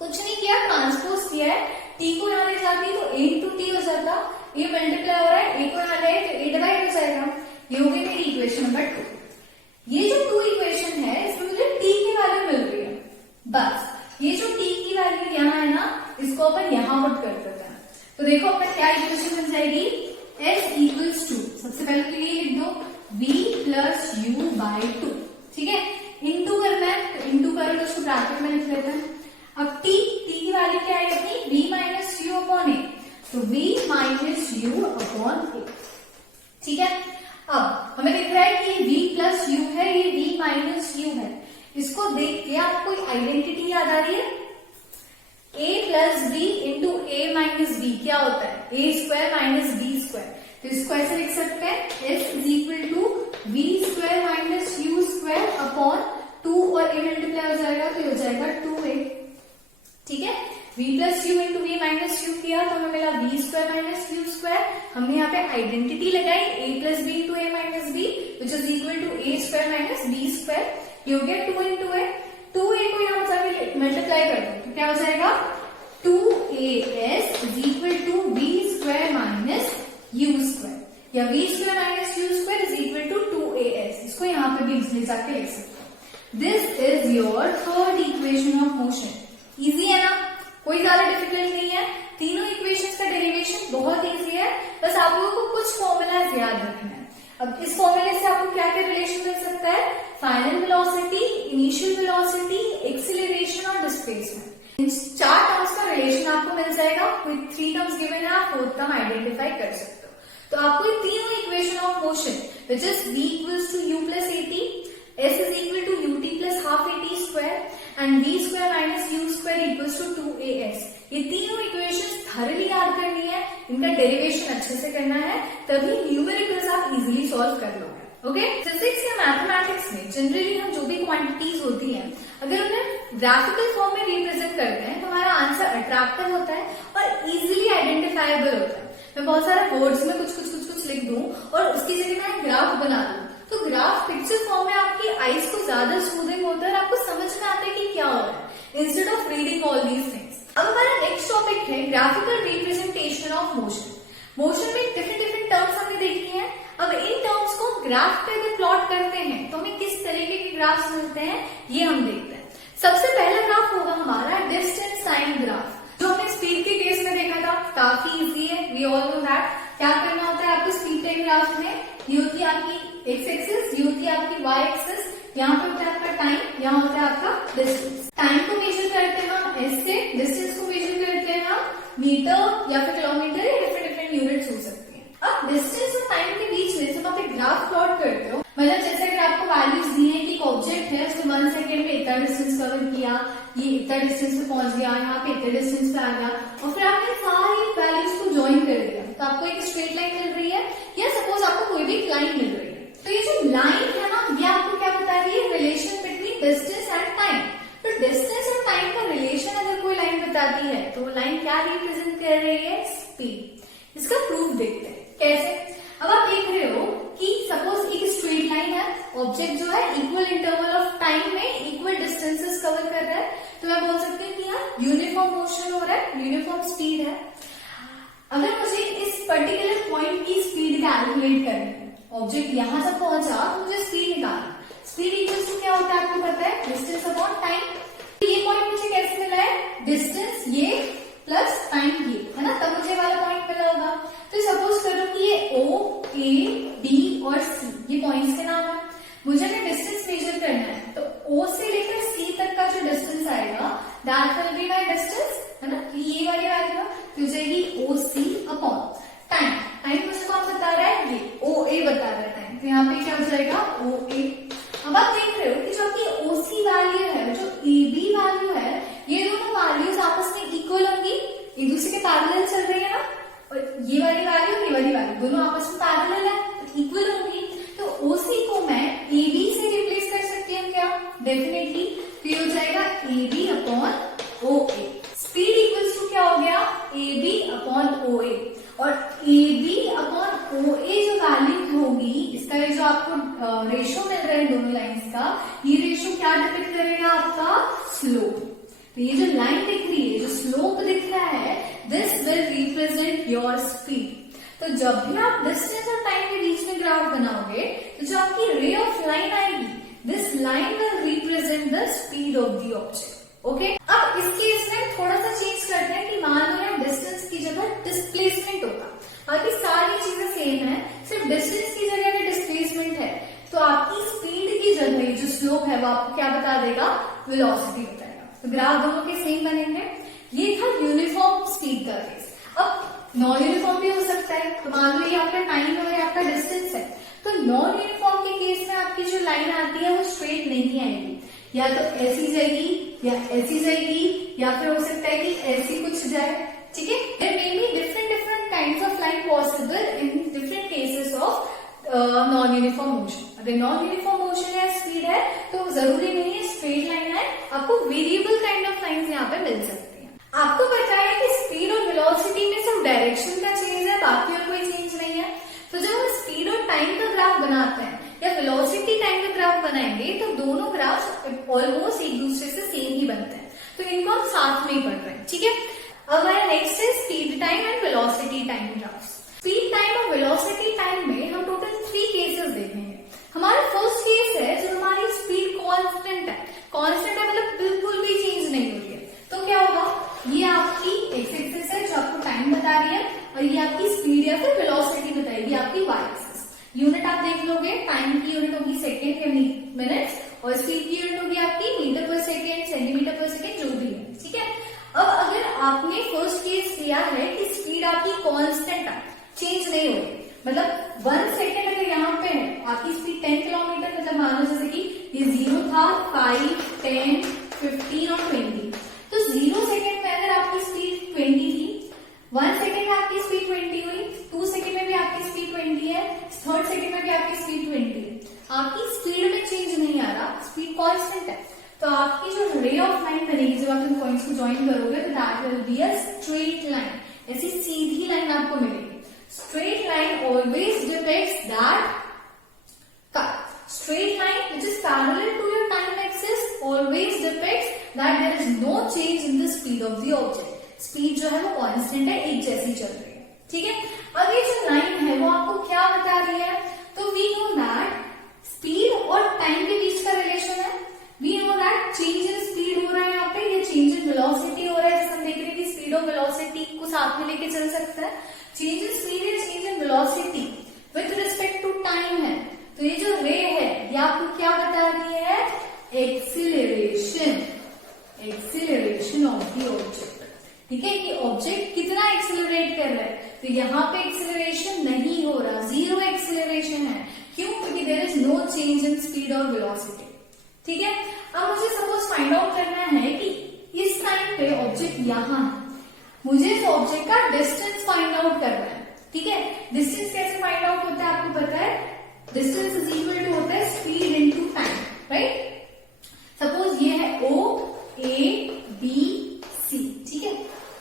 कुछ नहीं किया, ट्रांसपोज किया है, t को यहाँ ले जाती तो a इंटू t हो जाता, ये मल्टीप्लाई हो रहा है, a को यहाँ ले तो a डिवाइड हो जाएगा। ये हो गई मेरी इक्वेशन नंबर 2। ये जो 2 इक्वेशन है इसमें मुझे t की वैल्यू मिल रही है, बस ये जो t की वैल्यू यहाँ है ना, इसको अपन यहाँ पुट कर देते हैं। तो देखो अपन क्या इक्वेशन बन जाएगी, s इक्वल्स टू, सबसे पहले तो ये लिख दो v प्लस u बाई 2, ठीक है। इंटू करना है तो इंटू करो, तो उसको ब्रैकेट में लिख लेते हैं। अब t की वैल्यू क्या है अपनी, v माइनस यू अपॉन ए, तो v माइनस यू अपॉन ए, ठीक है। अब हमें दिख रहा है कि v प्लस यू है, ये v माइनस यू है। इसको देख के आपको आइडेंटिटी याद आ रही है, a plus b into a minus b क्या होता है, a square minus b square. तो इसको ऐसे लिख सकते हैं, s is equal to v square minus u square upon 2 और a मल्टीप्लाई हो जाएगा तो हो जाएगा 2a, ठीक है। v plus u into v minus u किया तो हमें मिला v square minus u square. हमने यहाँ पे आइडेंटिटी लगाई a plus b into a minus b which is equal to a square minus b square. ये हो गया 2 इंटू ए, 2a को यहाँ जाके मल्टीप्लाई कर दो तो क्या हो जाएगा, 2as is equal to v square minus u square, या v square minus u square is equal to 2as। इसको यहाँ पे भी इजिली जाके लिख सकते हो। This is your third equation of motion. Easy है ना, कोई ज्यादा डिफिकल्ट नहीं है। तीनों इक्वेशंस का डेरिवेशन बहुत इजी है, बस आप लोगों को कुछ फॉर्मूलाज याद रखना है। अब इस फॉर्मूले से आपको क्या क्या रिलेशन मिल सकता है, final velocity, initial velocity, acceleration और डिस्प्लेसमेंट। इन 4 टर्म्स का रिलेशन आपको मिल जाएगा। कोई 3 टर्म्स गिवन है, आप 4th टर्म आइडेंटिफाई कर सकते हो। तो आपको तीनों equation of motion which is v equals to u plus at, s is equal to ut plus half at square and v square minus u square equals to 2as, ये तीनों equations thoroughly याद करनी है, इनका derivation अच्छे से करना है, तभी न्यूमेरिकल्स आप इजीली सॉल्व कर लोगे। ओके, फिजिक्स या मैथमेटिक्स में जनरली हम जो भी क्वांटिटीज होती हैं, अगर उन्हें ग्राफिकल फॉर्म में रिप्रेजेंट करते हैं तो हमारा आंसर अट्रैक्टिव होता है और इजीली आइडेंटिफाइबल होता है। मैं बहुत सारे वर्ड्स में कुछ लिख दूं और उसकी जगह मैं ग्राफ बना दूं, तो ग्राफ पिक्चर फॉर्म में आपकी आईज को ज्यादा सूदिंग होता है और आपको समझ में आता है कि क्या हो रहा है, instead of reading all these things. अब हमारा नेक्स्ट टॉपिक है graphical representation of motion. Motion में डिफरेंट टर्म्स हमने देखी हैं। अब इन टर्म्स को ग्राफ पे अगर प्लॉट करते हैं तो हमें किस तरीके के ग्राफ्स मिलते हैं, ये हम देखते हैं। सबसे पहला ग्राफ होगा हमारा डिस्टेंस टाइम ग्राफ, जो हमने स्पीड के केस में देखा था। काफी इजी है, वी ऑल नो दैट। क्या करना होता है आपको स्पीड टाइम ग्राफ में, ये होती है आपकी एक्स एक्सिस, ये होती है आपकी वाई एक्सिस, यहाँ पे होता है आपका टाइम, यहाँ होता है आपका डिस्टेंस। टाइम को मेजर करते हैं हम एस से, डिस्टेंस को मेजर करते हैं हम मीटर या फिर किलोमीटर या डिफरेंट यूनिट्स हो सकती है। अब डिस्टेंस और टाइम के बीच में जब आप एक ग्राफ प्लॉट करते हो, मतलब जैसे अगर आपको वैल्यूज दी है कि एक ऑब्जेक्ट है, उसने 1 सेकेंड में इतना डिस्टेंस कवर किया, ये इतना डिस्टेंस पे पहुंच गया, यहाँ पे इतने डिस्टेंस पे आ गया, और फिर आपने सारी वैल्यूज को ज्वाइन कर दिया तो आपको एक स्ट्रेट लाइन मिल रही है, या सपोज आपको कोई भी लाइन मिल रही है। तो ये जो लाइन है ना, ये आपको क्या बता रही है, relation between distance and time. तो डिस्टेंस और टाइम का रिलेशन अगर कोई लाइन बताती है तो वो लाइन क्या रिप्रेजेंट कर रही है, स्पीड। इसका प्रूफ देखते हैं कैसे। अब आप देख रहे हो कि सपोज एक स्ट्रेट लाइन है, ऑब्जेक्ट जो है इक्वल इंटरवल ऑफ टाइम में इक्वल डिस्टेंसेस कवर कर रहा है, तो मैं बोल सकती हूँ कि यहाँ यूनिफॉर्म मोशन हो रहा है, यूनिफॉर्म स्पीड है। अगर मुझे इस पर्टिकुलर पॉइंट की स्पीड कैलकुलेट करनी है, ऑब्जेक्ट यहां से पहुंचा तो मुझे स्पीड निकालना। स्पीड इक्वल टू क्या होता है आपको पता है, डिस्टेंस अपॉन टाइम। तो ये पॉइंट मुझे कैसे मिला है, डिस्टेंस ये प्लस टाइम ये, है ना, तब मुझे वाला पॉइंट मिला होगा। तो सपोज करो कि ये O, A, B और C ये पॉइंट्स के नाम है, मुझे डिस्टेंस मेजर करना है, तो O से लेकर C तक का जो डिस्टेंस आएगा that will be my distance, है ना, ये वाली वैल्यू तो जाएगी OC अपॉन टाइम। टाइम मुझे कौन बता रहा है, ये OA बता रहा है टाइम, तो यहाँ पे क्या हो जाएगा OA। अब आप देख रहे हो कि जो आपकी OC वैल्यू है, जो AB वैल्यू है, ये दोनों वैल्यूज आपस में इक्वल होंगी, एक दूसरे के पैरेलल चल रही है ना, और ये वाली वैल्यू ये वाली वैल्यू दोनों आपस में पैरेलल है, इक्वल होंगी। तो OC को मैं AB से रिप्लेस कर सकती हूँ क्या, डेफिनेटली। तो ये हो जाएगा AB upon OA। Speed equals to क्या हो गया, AB अपॉन OA, और AB अपॉन OA जो वैल्यू होगी, इसका जो आपको रेशो मिल रहा है दोनों लाइंस का, ये रेशो क्या डिपेंड करेगा, आपका स्लोप। तो ये जो लाइन दिख रही है, जो स्लोप दिख रहा है, this will represent your speed. तो जब भी आप डिस्टेंस और टाइम के बीच में ग्राफ बनाओगे, तो जो आपकी रे ऑफ लाइन आएगी, this line will represent the speed of the object. Okay, अब इस केस में थोड़ा सा चेंज करते हैं कि मान लो यहाँ डिस्टेंस की जगह डिस्प्लेसमेंट होगा, बाकी सारी चीजें सेम है, सिर्फ डिस्टेंस की जगह अगर डिस्प्लेसमेंट है तो आपकी स्पीड की जगह जो स्लोप है वो आपको क्या बता देगा, वेलोसिटी बताएगा। तो ग्राफ दोनों के सेम बनेंगे। ये था यूनिफॉर्म स्पीड का केस। अब नॉन यूनिफॉर्म भी हो सकता है, तो मान लो ये आपका टाइम है और आपका डिस्टेंस है, तो नॉन यूनिफॉर्म के केस में आपकी जो लाइन आती है वो स्ट्रेट नहीं आएगी, या तो ऐसी जाएगी या ऐसी जाएगी, या फिर हो सकता है कि ऐसी कुछ जाए। ठीक है, there may be different kinds of line possible in different cases of non uniform motion. अगर नॉन यूनिफॉर्म मोशन या स्पीड है तो जरूरी नहीं है स्ट्रेट लाइन है, आपको वेरिएबल काइंड ऑफ लाइंस यहाँ पे मिल सकती हैं। आपको पता है कि स्पीड और वेलोसिटी में सिर्फ डायरेक्शन का चेंज है, बाकी और कोई चेंज नहीं है। तो जब हम स्पीड और टाइम का ग्राफ बनाते हैं या वेलोसिटी टाइम का ग्राफ बनाएंगे तो दोनों ग्राफ ऑलमोस्ट एक दूसरे से सेम ही बनते हैं, तो इनको हम साथ में ही पढ़ रहे हैं। ठीक है, अब हमारा नेक्स्ट है speed time and velocity time graphs. Speed time और वेलोसिटी टाइम में हम टोटल 3 केसेस देखेंगे। हमारा फर्स्ट केस है जो हमारी स्पीड कांस्टेंट है, कांस्टेंट है मतलब बिल्कुल भी चेंज नहीं हो रही है, तो क्या होगा, ये आपकी एक्स एक्सिस है जो आपको टाइम बता रही है, और ये आपकी स्पीड या फिर वेलोसिटी बताएगी आपकी वाई एक्सिस। यूनिट आप देख लोगे, टाइम की यूनिट होगी सेकेंड या मिनट्स, और स्पीड की यूनिट होगी आपकी metre per second, centimetre per second, जो भी है। ठीक है, अब अगर आपने फर्स्ट केस लिया है कि स्पीड आपकी कांस्टेंट है, चेंज नहीं हो रही, मतलब 1 सेकेंड अगर यहाँ पे है आपकी स्पीड 10 किलोमीटर, मतलब मान लो जैसे कि ये 0 था, 5, 10, 15 और 20, तो 0 सेकेंड में अगर आपकी स्पीड 20 थी, 1 सेकेंड में आपकी स्पीड 20 हुई, 2 सेकेंड में भी आपकी स्पीड 20 है, 3rd सेकेंड में भी आपकी स्पीड 20 है, आपकी स्पीड में चेंज नहीं आ रहा, स्पीड कांस्टेंट है, तो आपकी जो रे ऑफ लाइन बनेगी जब आप इन पॉइंट्स को ज्वाइन करोगे तो that will be a straight line, ऐसी सीधी लाइन आपको मिलेगी। Straight line always depicts that straight line which is parallel to your time axis always depicts that there is no change in the speed of the object. Speed जो है वो constant है, एक जैसी चल रही है। ठीक है, अब ये जो लाइन है वो आपको क्या बता रही है, तो we know that speed और time के बीच का रिलेशन है। We know that change in speed हो रहा है यहाँ पे, ये change in velocity हो रहा है, जैसे हम देख रहे हैं कि speed और velocity को साथ में लेके चल सकता है। चेंज इन स्पीड या change in velocity with respect to time है, तो ये जो रे है ये आपको क्या बता रही है, acceleration, acceleration of the object. ठीक है, कि ऑब्जेक्ट कितना एक्सीलरेट कर रहा है, तो यहाँ पे एक्सीलरेशन नहीं हो रहा, 0 एक्सीलरेशन है। क्यों, क्योंकि there is no change in speed और वेलोसिटी। ठीक है, अब मुझे सपोज फाइंड आउट करना है कि इस टाइम पे ऑब्जेक्ट यहाँ है, मुझे इस ऑब्जेक्ट का डिस्टेंस फाइंड आउट करना है। ठीक है, डिस्टेंस कैसे फाइंड आउट होता है आपको पता है, डिस्टेंस इज इक्वल टू होता है speed into time, right. Suppose ये है O A B C। ठीक है,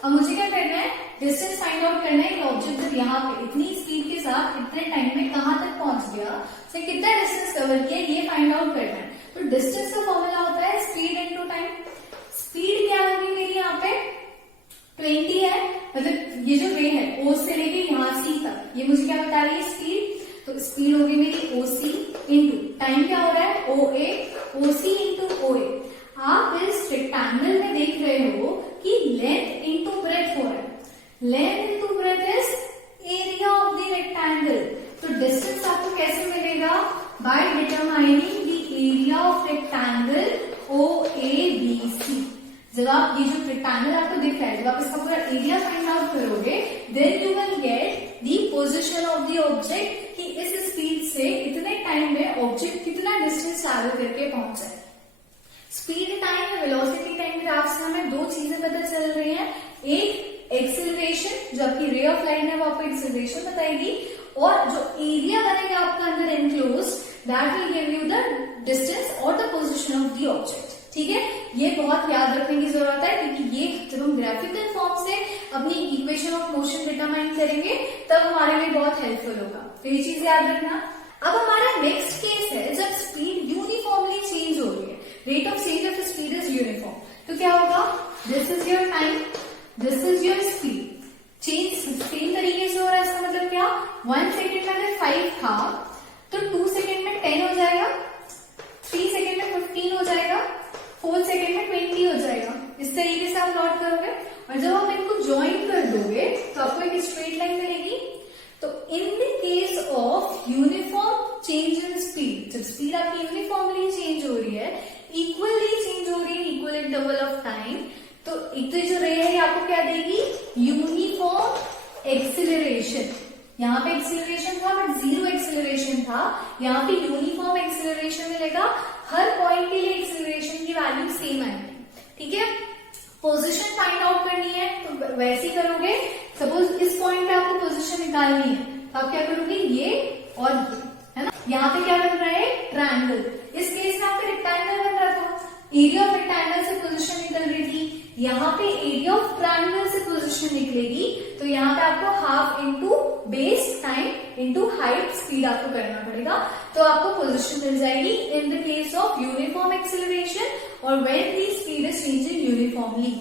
अब मुझे क्या करना है, डिस्टेंस फाइंड आउट करना है कि ऑब्जेक्ट जब यहाँ पे इतनी स्पीड के साथ इतने टाइम में कहां तक पहुंच गया, उसे कितना डिस्टेंस कवर किया, ये फाइंड आउट करना है। तो डिस्टेंस का फॉर्मूला होता है स्पीड इनटू टाइम। स्पीड क्या होगी मेरी यहाँ पे 20 है, मतलब ये जो रे है O से लेके यहाँ C तक, ये मुझे क्या बता रही है, स्पीड। तो स्पीड होगी मेरी OC इंटू टाइम क्या हो रहा है, OA, OC इंटू OA। आप इस रेक्टेंगल में देख रहे हो कि लेंथ इंटू ब्रेथ हो रहा है, length into breadth is area of the rectangle. तो डिस्टेंस आपको कैसे मिलेगा, by determining the area of rectangle OABC। जब आप ये जो रेक्टेंगल आपको दिख रहा है, जब आप इसका पूरा एरिया फाइंड आउट करोगे, then you will get the position of the object, कि इस स्पीड से इतने टाइम में ऑब्जेक्ट कितना डिस्टेंस ट्रैवल करके पहुंचा है। स्पीड टाइम और वेलोसिटी टाइम ग्राफ से हमें 2 चीजें पता चल रही हैं, एक एक्सीलरेशन, जो आपकी रे ऑफ लाइन है वो आपको एक्सीलरेशन बताएगी, और जो एरिया बनेगा आपका अंदर enclose, that will give you the distance और the position of the object. ठीक है, ये बहुत याद रखने की जरूरत है, क्योंकि ये जब हम ग्राफिकल फॉर्म से अपनी इक्वेशन ऑफ मोशन डिटरमाइन करेंगे तब हमारे लिए बहुत हेल्पफुल होगा, तो ये चीज याद रखना। अब हमारा नेक्स्ट केस है जब स्पीड यूनिफॉर्मली चेंज हो रही है, rate of change of speed is uniform, तो क्या होगा, this is your time, this is your speed, change same तरीके से हो रहा है। इसका मतलब क्या, 1 सेकेंड में अगर 5 था तो 2 सेकेंड में 10 हो जाएगा, 3 सेकेंड में 15 हो जाएगा, 4 सेकेंड में 20 हो जाएगा। इस तरीके से आप प्लॉट करोगे और जब आप इनको ज्वाइन कर दोगे तो आपको एक स्ट्रेट लाइन मिलेगी। तो इन the case of uniform change in speed, जब स्पीड आपकी यूनिफॉर्मली चेंज हो रही है, इक्वली चेंज हो रही है, इक्वल इंटरवल ऑफ टाइम, तो एक तो जो रे है ये आपको क्या देगी, यूनिफॉर्म एक्सिलरेशन। यहाँ पे एक्सिलरेशन था बट जीरो एक्सिलरेशन था, यहाँ पे यूनिफॉर्म एक्सिलरेशन मिलेगा। हर पॉइंट के लिए एक्सिलरेशन की वैल्यू सेम आएगी। ठीक है, पोजीशन फाइंड आउट करनी है तो वैसे ही करोगे। सपोज इस पॉइंट पे आपको पोजीशन निकालनी है तो आप क्या करोगे, ये और ये, है ना। यहाँ पे क्या बन रहा है, ट्रायंगल। इस केस में आपका रेक्टेंगल बन रहा था, एरिया ऑफ रेक्टेंगल से पोजीशन निकल रही थी। यहाँ पे एरिया ऑफ ट्रायंगल से पोजीशन निकलेगी तो यहाँ पे आपको half into base time into height speed आपको करना पड़ेगा, तो आपको पोजीशन मिल जाएगी in the case of uniform acceleration और when the speed is changing uniformly.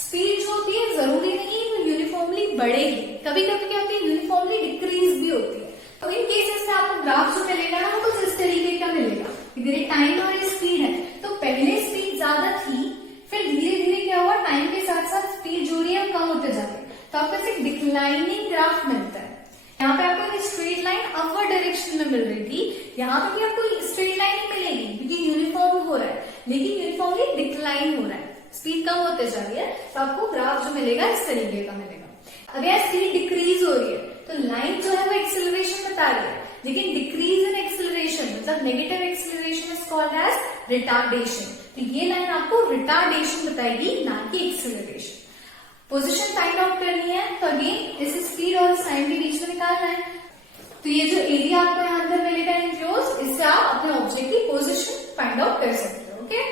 Speed जो होती है जरूरी नहीं है वो यूनिफॉर्मली बढ़ेगी, कभी कभी क्या होती है यूनिफॉर्मली डिक्रीज भी होती है। तो इन केसेस में आपको ग्राफ जो मिलेगा ना वो कुछ इस तरीके का मिलेगा। इधर एक टाइम और स्पीड है, तो पहले स्पीड ज्यादा थी, फिर धीरे धीरे क्या हुआ, टाइम के साथ साथ स्पीड जो रही है कम होते जाते, तो आपको एक डिक्लाइनिंग ग्राफ मिलता है। यहाँ पे आपको एक स्ट्रेट लाइन अपवर्ड डायरेक्शन में मिल रही थी, यहाँ पे भी आपको स्ट्रेट लाइन ही मिलेगी क्योंकि यूनिफॉर्म हो रहा है, लेकिन यूनिफॉर्मली डिक्लाइन हो रहा है, स्पीड कम होते जा रही है, तो आपको ग्राफ जो मिलेगा इस तरीके का मिलेगा। अब यहाँ स्पीड डिक्रीज हो रही है तो लाइन जो है वो एक्सिलरेशन बता रही है, लेकिन डिक्रीज इन एक्सिलरेशन मतलब negative acceleration is called as retardation. तो ये लाइन आपको रिटार्डेशन बताएगी, ना कि एक्सिलरेशन। पोजीशन फाइंड आउट करनी है तो अगेन इस स्पीड और इस टाइम के बीच में निकालना है। तो ये जो एरिया आपको यहाँ अंदर मिलेगा इनक्लोज, इससे आप अपने ऑब्जेक्ट की पोजीशन फाइंड आउट कर सकते हो। ओके,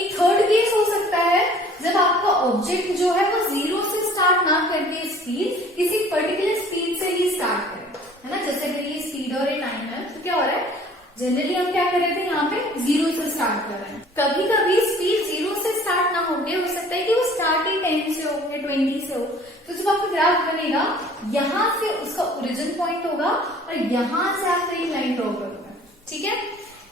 एक थर्ड केस हो सकता है जब आपका ऑब्जेक्ट जो है वो जीरो से स्टार्ट ना करके स्पीड किसी पर्टिकुलर स्पीड से ही स्टार्ट करे, है ना। जैसे अगर ये स्पीड और ये टाइम है तो क्या हो रहा है, जनरली हम क्या कर रहे थे, यहाँ पे जीरो से स्टार्ट कर रहे हैं। कभी कभी स्पीड जीरो से स्टार्ट ना होके हो सकता है कि वो स्टार्ट ही 10 से हो या 20 से हो, तो जब आपका ग्राफ बनेगा यहाँ से उसका ओरिजिन पॉइंट होगा और यहाँ से आप एक लाइन ड्रॉ करोगे। ठीक है,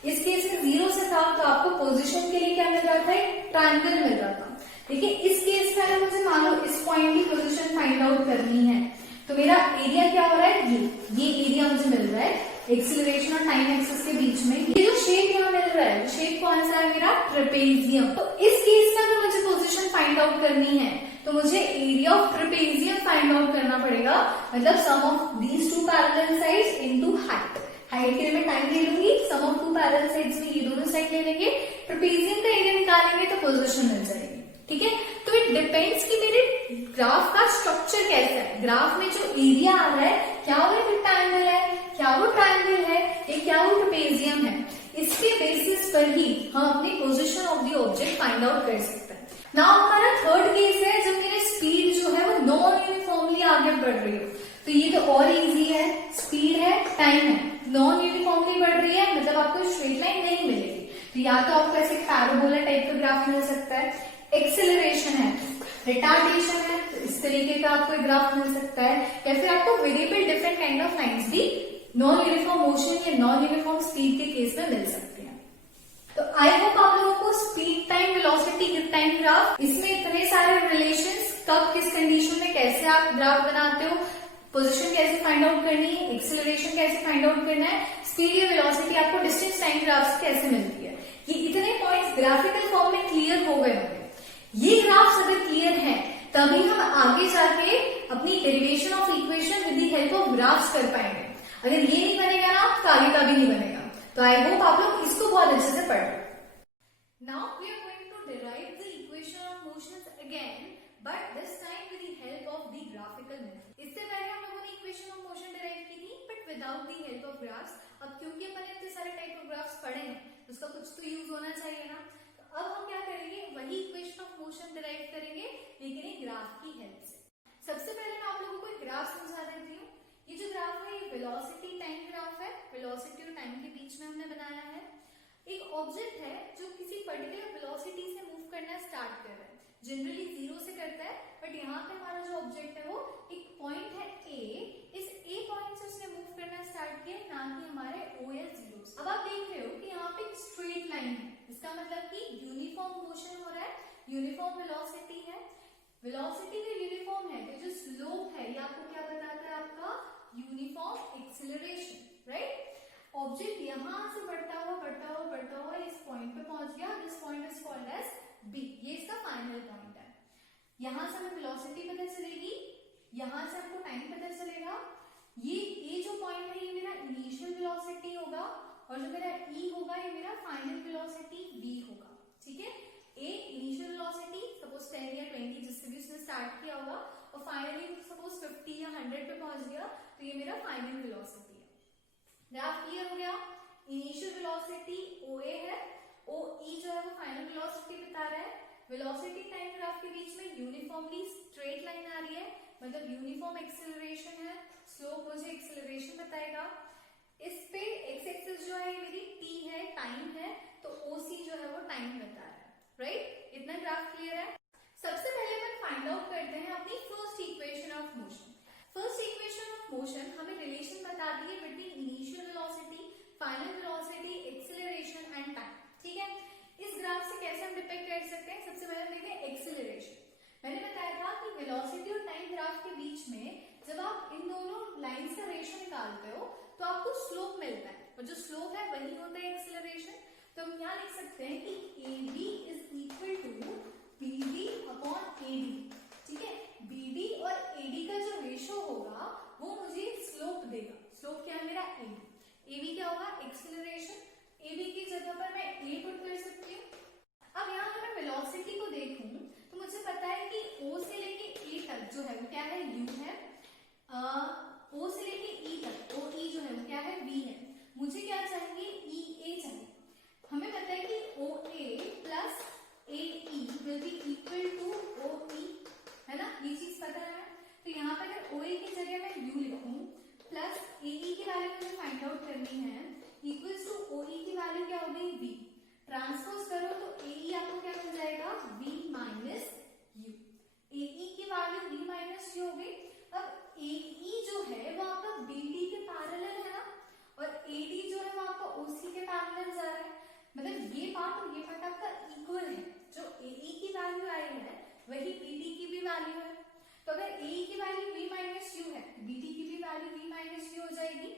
इस केस में जीरो से था तो आपको पोजीशन के लिए क्या मिल रहा था, एक ट्रायंगल मिल रहा था। देखिए इस केस में अगर मुझे मान लो इस पॉइंट की पोजीशन फाइंड आउट करनी है तो मेरा एरिया क्या हो रहा है, ये एरिया मुझे मिल रहा है एक्सिलरेशन और टाइम एक्सिस के बीच में। ये जो शेप यहाँ मिल रहा है, शेप कौन सा है मेरा, ट्रेपेजियम। तो इस केस में अगर मुझे पोजीशन फाइंड आउट करनी है तो मुझे area of trapezium find out करना पड़ेगा, मतलब sum of these two parallel sides into height. Height के लिए मैं टाइम ले लूंगी, sum of two parallel sides में ये दोनों साइड ले लेंगे, ट्रेपेजियम का एरिया निकालेंगे तो पोजीशन मिल जाएगी। ठीक है, तो इट डिपेंड्स कि मेरे ग्राफ का स्ट्रक्चर कैसा है। ग्राफ में जो एरिया आ रहा है क्या वो रेक्टेंगल है, क्या वो ट्रायंगल है, या क्या वो ट्रेपेजियम है, इसके बेसिस पर ही हम अपनी position of the object find out कर सकते हैं। नाउ हमारा थर्ड केस है जब मेरी स्पीड जो है वो नॉन यूनिफॉर्मली आगे बढ़ रही हो, तो ये तो और इजी है, स्पीड है, टाइम है, नॉन यूनिफॉर्मली बढ़ रही है मतलब आपको स्ट्रेट लाइन नहीं मिलेगी, तो या तो आपको ऐसे पैराबोला टाइप का ग्राफ मिल सकता है, एक्सेलरेशन है, रिटार्डेशन है तो इस तरीके का आपको ग्राफ मिल सकता है, या फिर आपको variable different kind of lines भी नॉन यूनिफॉर्म मोशन या नॉन यूनिफॉर्म स्पीड के केस में मिल सकते हैं। तो आई होप आप लोगों को speed time velocity time graph, इसमें इतने सारे रिलेशंस, कब किस कंडीशन में कैसे आप ग्राफ बनाते हो, पोजीशन कैसे फाइंड आउट करनी है, एक्सेलरेशन कैसे फाइंड आउट करना है, स्पीड या वेलोसिटी आपको डिस्टेंस टाइम ग्राफ कैसे मिलती है, ये इतने पॉइंट्स ग्राफिकल फॉर्म में क्लियर हो गए होंगे। ये ग्राफ्स अगर क्लियर है तभी हम आगे जाके अपनी derivation of equation with the help of graphs कर पाएंगे। अगर ये नहीं बनेगा ना तो आगे का भी नहीं बनेगा। तो आई होप आप लोग इसको बहुत अच्छे से पढ़। Now we are going to derive the equation of motions again, but this time with the help of the graphical method. इससे पहले हम लोगों ने इक्वेशन ऑफ मोशन डिराइव की थी but without the help of graphs. अब क्योंकि अपन इतने सारे टाइप ऑफ ग्राफ्स पढ़े हैं उसका कुछ तो यूज होना चाहिए ना, तो अब हम क्या करेंगे, वही इक्वेशन ऑफ मोशन डिराइव करेंगे लेकिन एक ग्राफ की हेल्प से। सबसे पहले मैं आप लोगों को एक ग्राफ समझा देती हूँ। ये जो ग्राफ है ये वेलोसिटी टाइम ग्राफ है, वेलोसिटी और टाइम के बीच में हमने बनाया है। एक ऑब्जेक्ट है जो किसी पर्टिकुलर वेलोसिटी से मूव करना स्टार्ट कर रहा है, जनरली जीरो से करता है, बट यहाँ पे हमारा जो ऑब्जेक्ट है वो एक पॉइंट है ए, इस ए पॉइंट से उसने मूव करना स्टार्ट किया, ना कि हमारे ओ या जीरो। अब आप देख रहे हो कि यहाँ पे एक स्ट्रेट लाइन है, इसका मतलब कि यूनिफॉर्म मोशन वेलोसिटी का यूनिफॉर्म है, तो जो स्लोप है ये आपको क्या बताता है, आपका यूनिफॉर्म एक्सिलरेशन, राइट। ऑब्जेक्ट यहां से बढ़ता हुआ इस पॉइंट पे पहुंच गया, this point is called as B, ये इसका फाइनल पॉइंट है। यहां से हमें वेलोसिटी पता चलेगी, यहां से हमको टाइम पता चलेगा। ये जो पॉइंट है ये मेरा इनिशियल वेलोसिटी होगा, और जो मेरा ई होगा ये मेरा फाइनल वेलोसिटी वी होगा, ठीक है। ए इनिशियल वेलोसिटी सपोज 10 या 20 जिससे भी उसने स्टार्ट किया होगा, और फाइनली सपोज 50 या 100 पे पहुंच गया, तो ये मेरा फाइनल वेलोसिटी है। ग्राफ क्लियर हो गया। इनिशियल वेलोसिटी OA है, OE जो है वो फाइनल वेलोसिटी बता रहा है। वेलोसिटी टाइम ग्राफ के बीच में यूनिफॉर्मली स्ट्रेट लाइन आ रही है, मतलब यूनिफॉर्म एक्सेलरेशन है, स्लोप मुझे एक्सेलरेशन बताएगा। इस पे एक्स एक्सिस जो है ये मेरी t है, टाइम है, तो OC जो है वो टाइम बता रहा है, राइट। इतना ग्राफ क्लियर है। सबसे पहले हम फाइंड आउट करते हैं अपनी first equation of motion. First equation of motion हमें रिलेशन बताती है between initial velocity, final velocity, acceleration and time, ठीक है। इस ग्राफ से कैसे हम डिपेक्ट कर सकते हैं, सबसे पहले देखते हैं एक्सेलरेशन। मैंने बताया था कि वेलोसिटी और टाइम ग्राफ के बीच में जब आप इन दोनों लाइंस का रेशियो निकालते हो तो आपको स्लोप मिलता है, और जो स्लोप है वही होता है एक्सेलरेशन। तो हम यहाँ लिख सकते हैं कि AB is equal to BD upon AD, ठीक है। BD और AD का जो रेशियो होगा वो मुझे स्लोप देगा। स्लोप क्या है मेरा AB क्या होगा, एक्सेलरेशन। AB की जगह पर मैं A पुट कर सकती हूँ। अब यहाँ अगर मैं वेलोसिटी को देखूं तो मुझे पता है कि O से लेके A तक जो है वो क्या है, U है। O से लेके E तक OE जो है वो क्या है, V है। मुझे क्या चाहिए, EA चाहिए। हमें पता है कि OA plus AE will be equal to OE, है ना, ये चीज पता है। तो यहाँ पर अगर OA की जगह मैं U लिखूं प्लस AE की वैल्यू मुझे फाइंड आउट करनी है, इक्वल्स टू OE की वैल्यू क्या हो गई, V। ट्रांसपोज करो तो AE आपको क्या मिल जाएगा, V माइनस U। AE की वैल्यू V माइनस U हो गई। अब AE जो है वो आपका BD के पैरेलल है ना, और AD जो है वो आपका OC के पैरेलल जा रहा है, मतलब ये पार्ट और ये पार्ट आपका इक्वल है। जो AE की वैल्यू आई है वही BD की भी वैल्यू है। तो अगर AE की वैल्यू V माइनस U है, BD की भी वैल्यू V माइनस U हो जाएगी।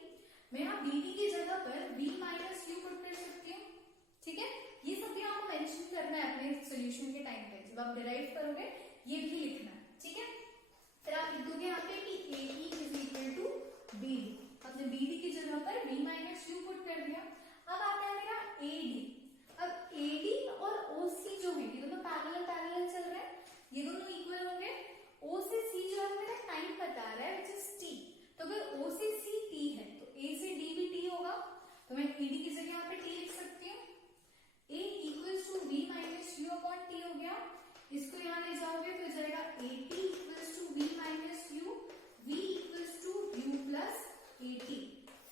मैं यहाँ BD की जगह पर V माइनस U पुट कर सकती हूँ, ठीक है। ये सब भी आपको मेंशन करना है अपने सॉल्यूशन के टाइम पे, जब आप डिराइव करोगे ये भी लिखना है, ठीक है। फिर आप लिख दोगे यहाँ पे कि AE is equal to BD, आपने BD की जगह पर V माइनस U पुट कर दिया। अब आता है मेरा AD। अब AD और OC जो है ये दोनों पैरेलल चल रहे हैं, ये दोनों इक्वल होंगे। O से C जो है मेरा टाइम बता रहा है which is T, तो अगर O से C T है तो A से D भी T होगा, तो मैं AD की जगह यहाँ पे T लिख सकती हूँ। A equals to V minus U upon T हो गया। इसको यहाँ ले जाओगे तो जाएगा AT equals to V minus U, V equals to U plus AT।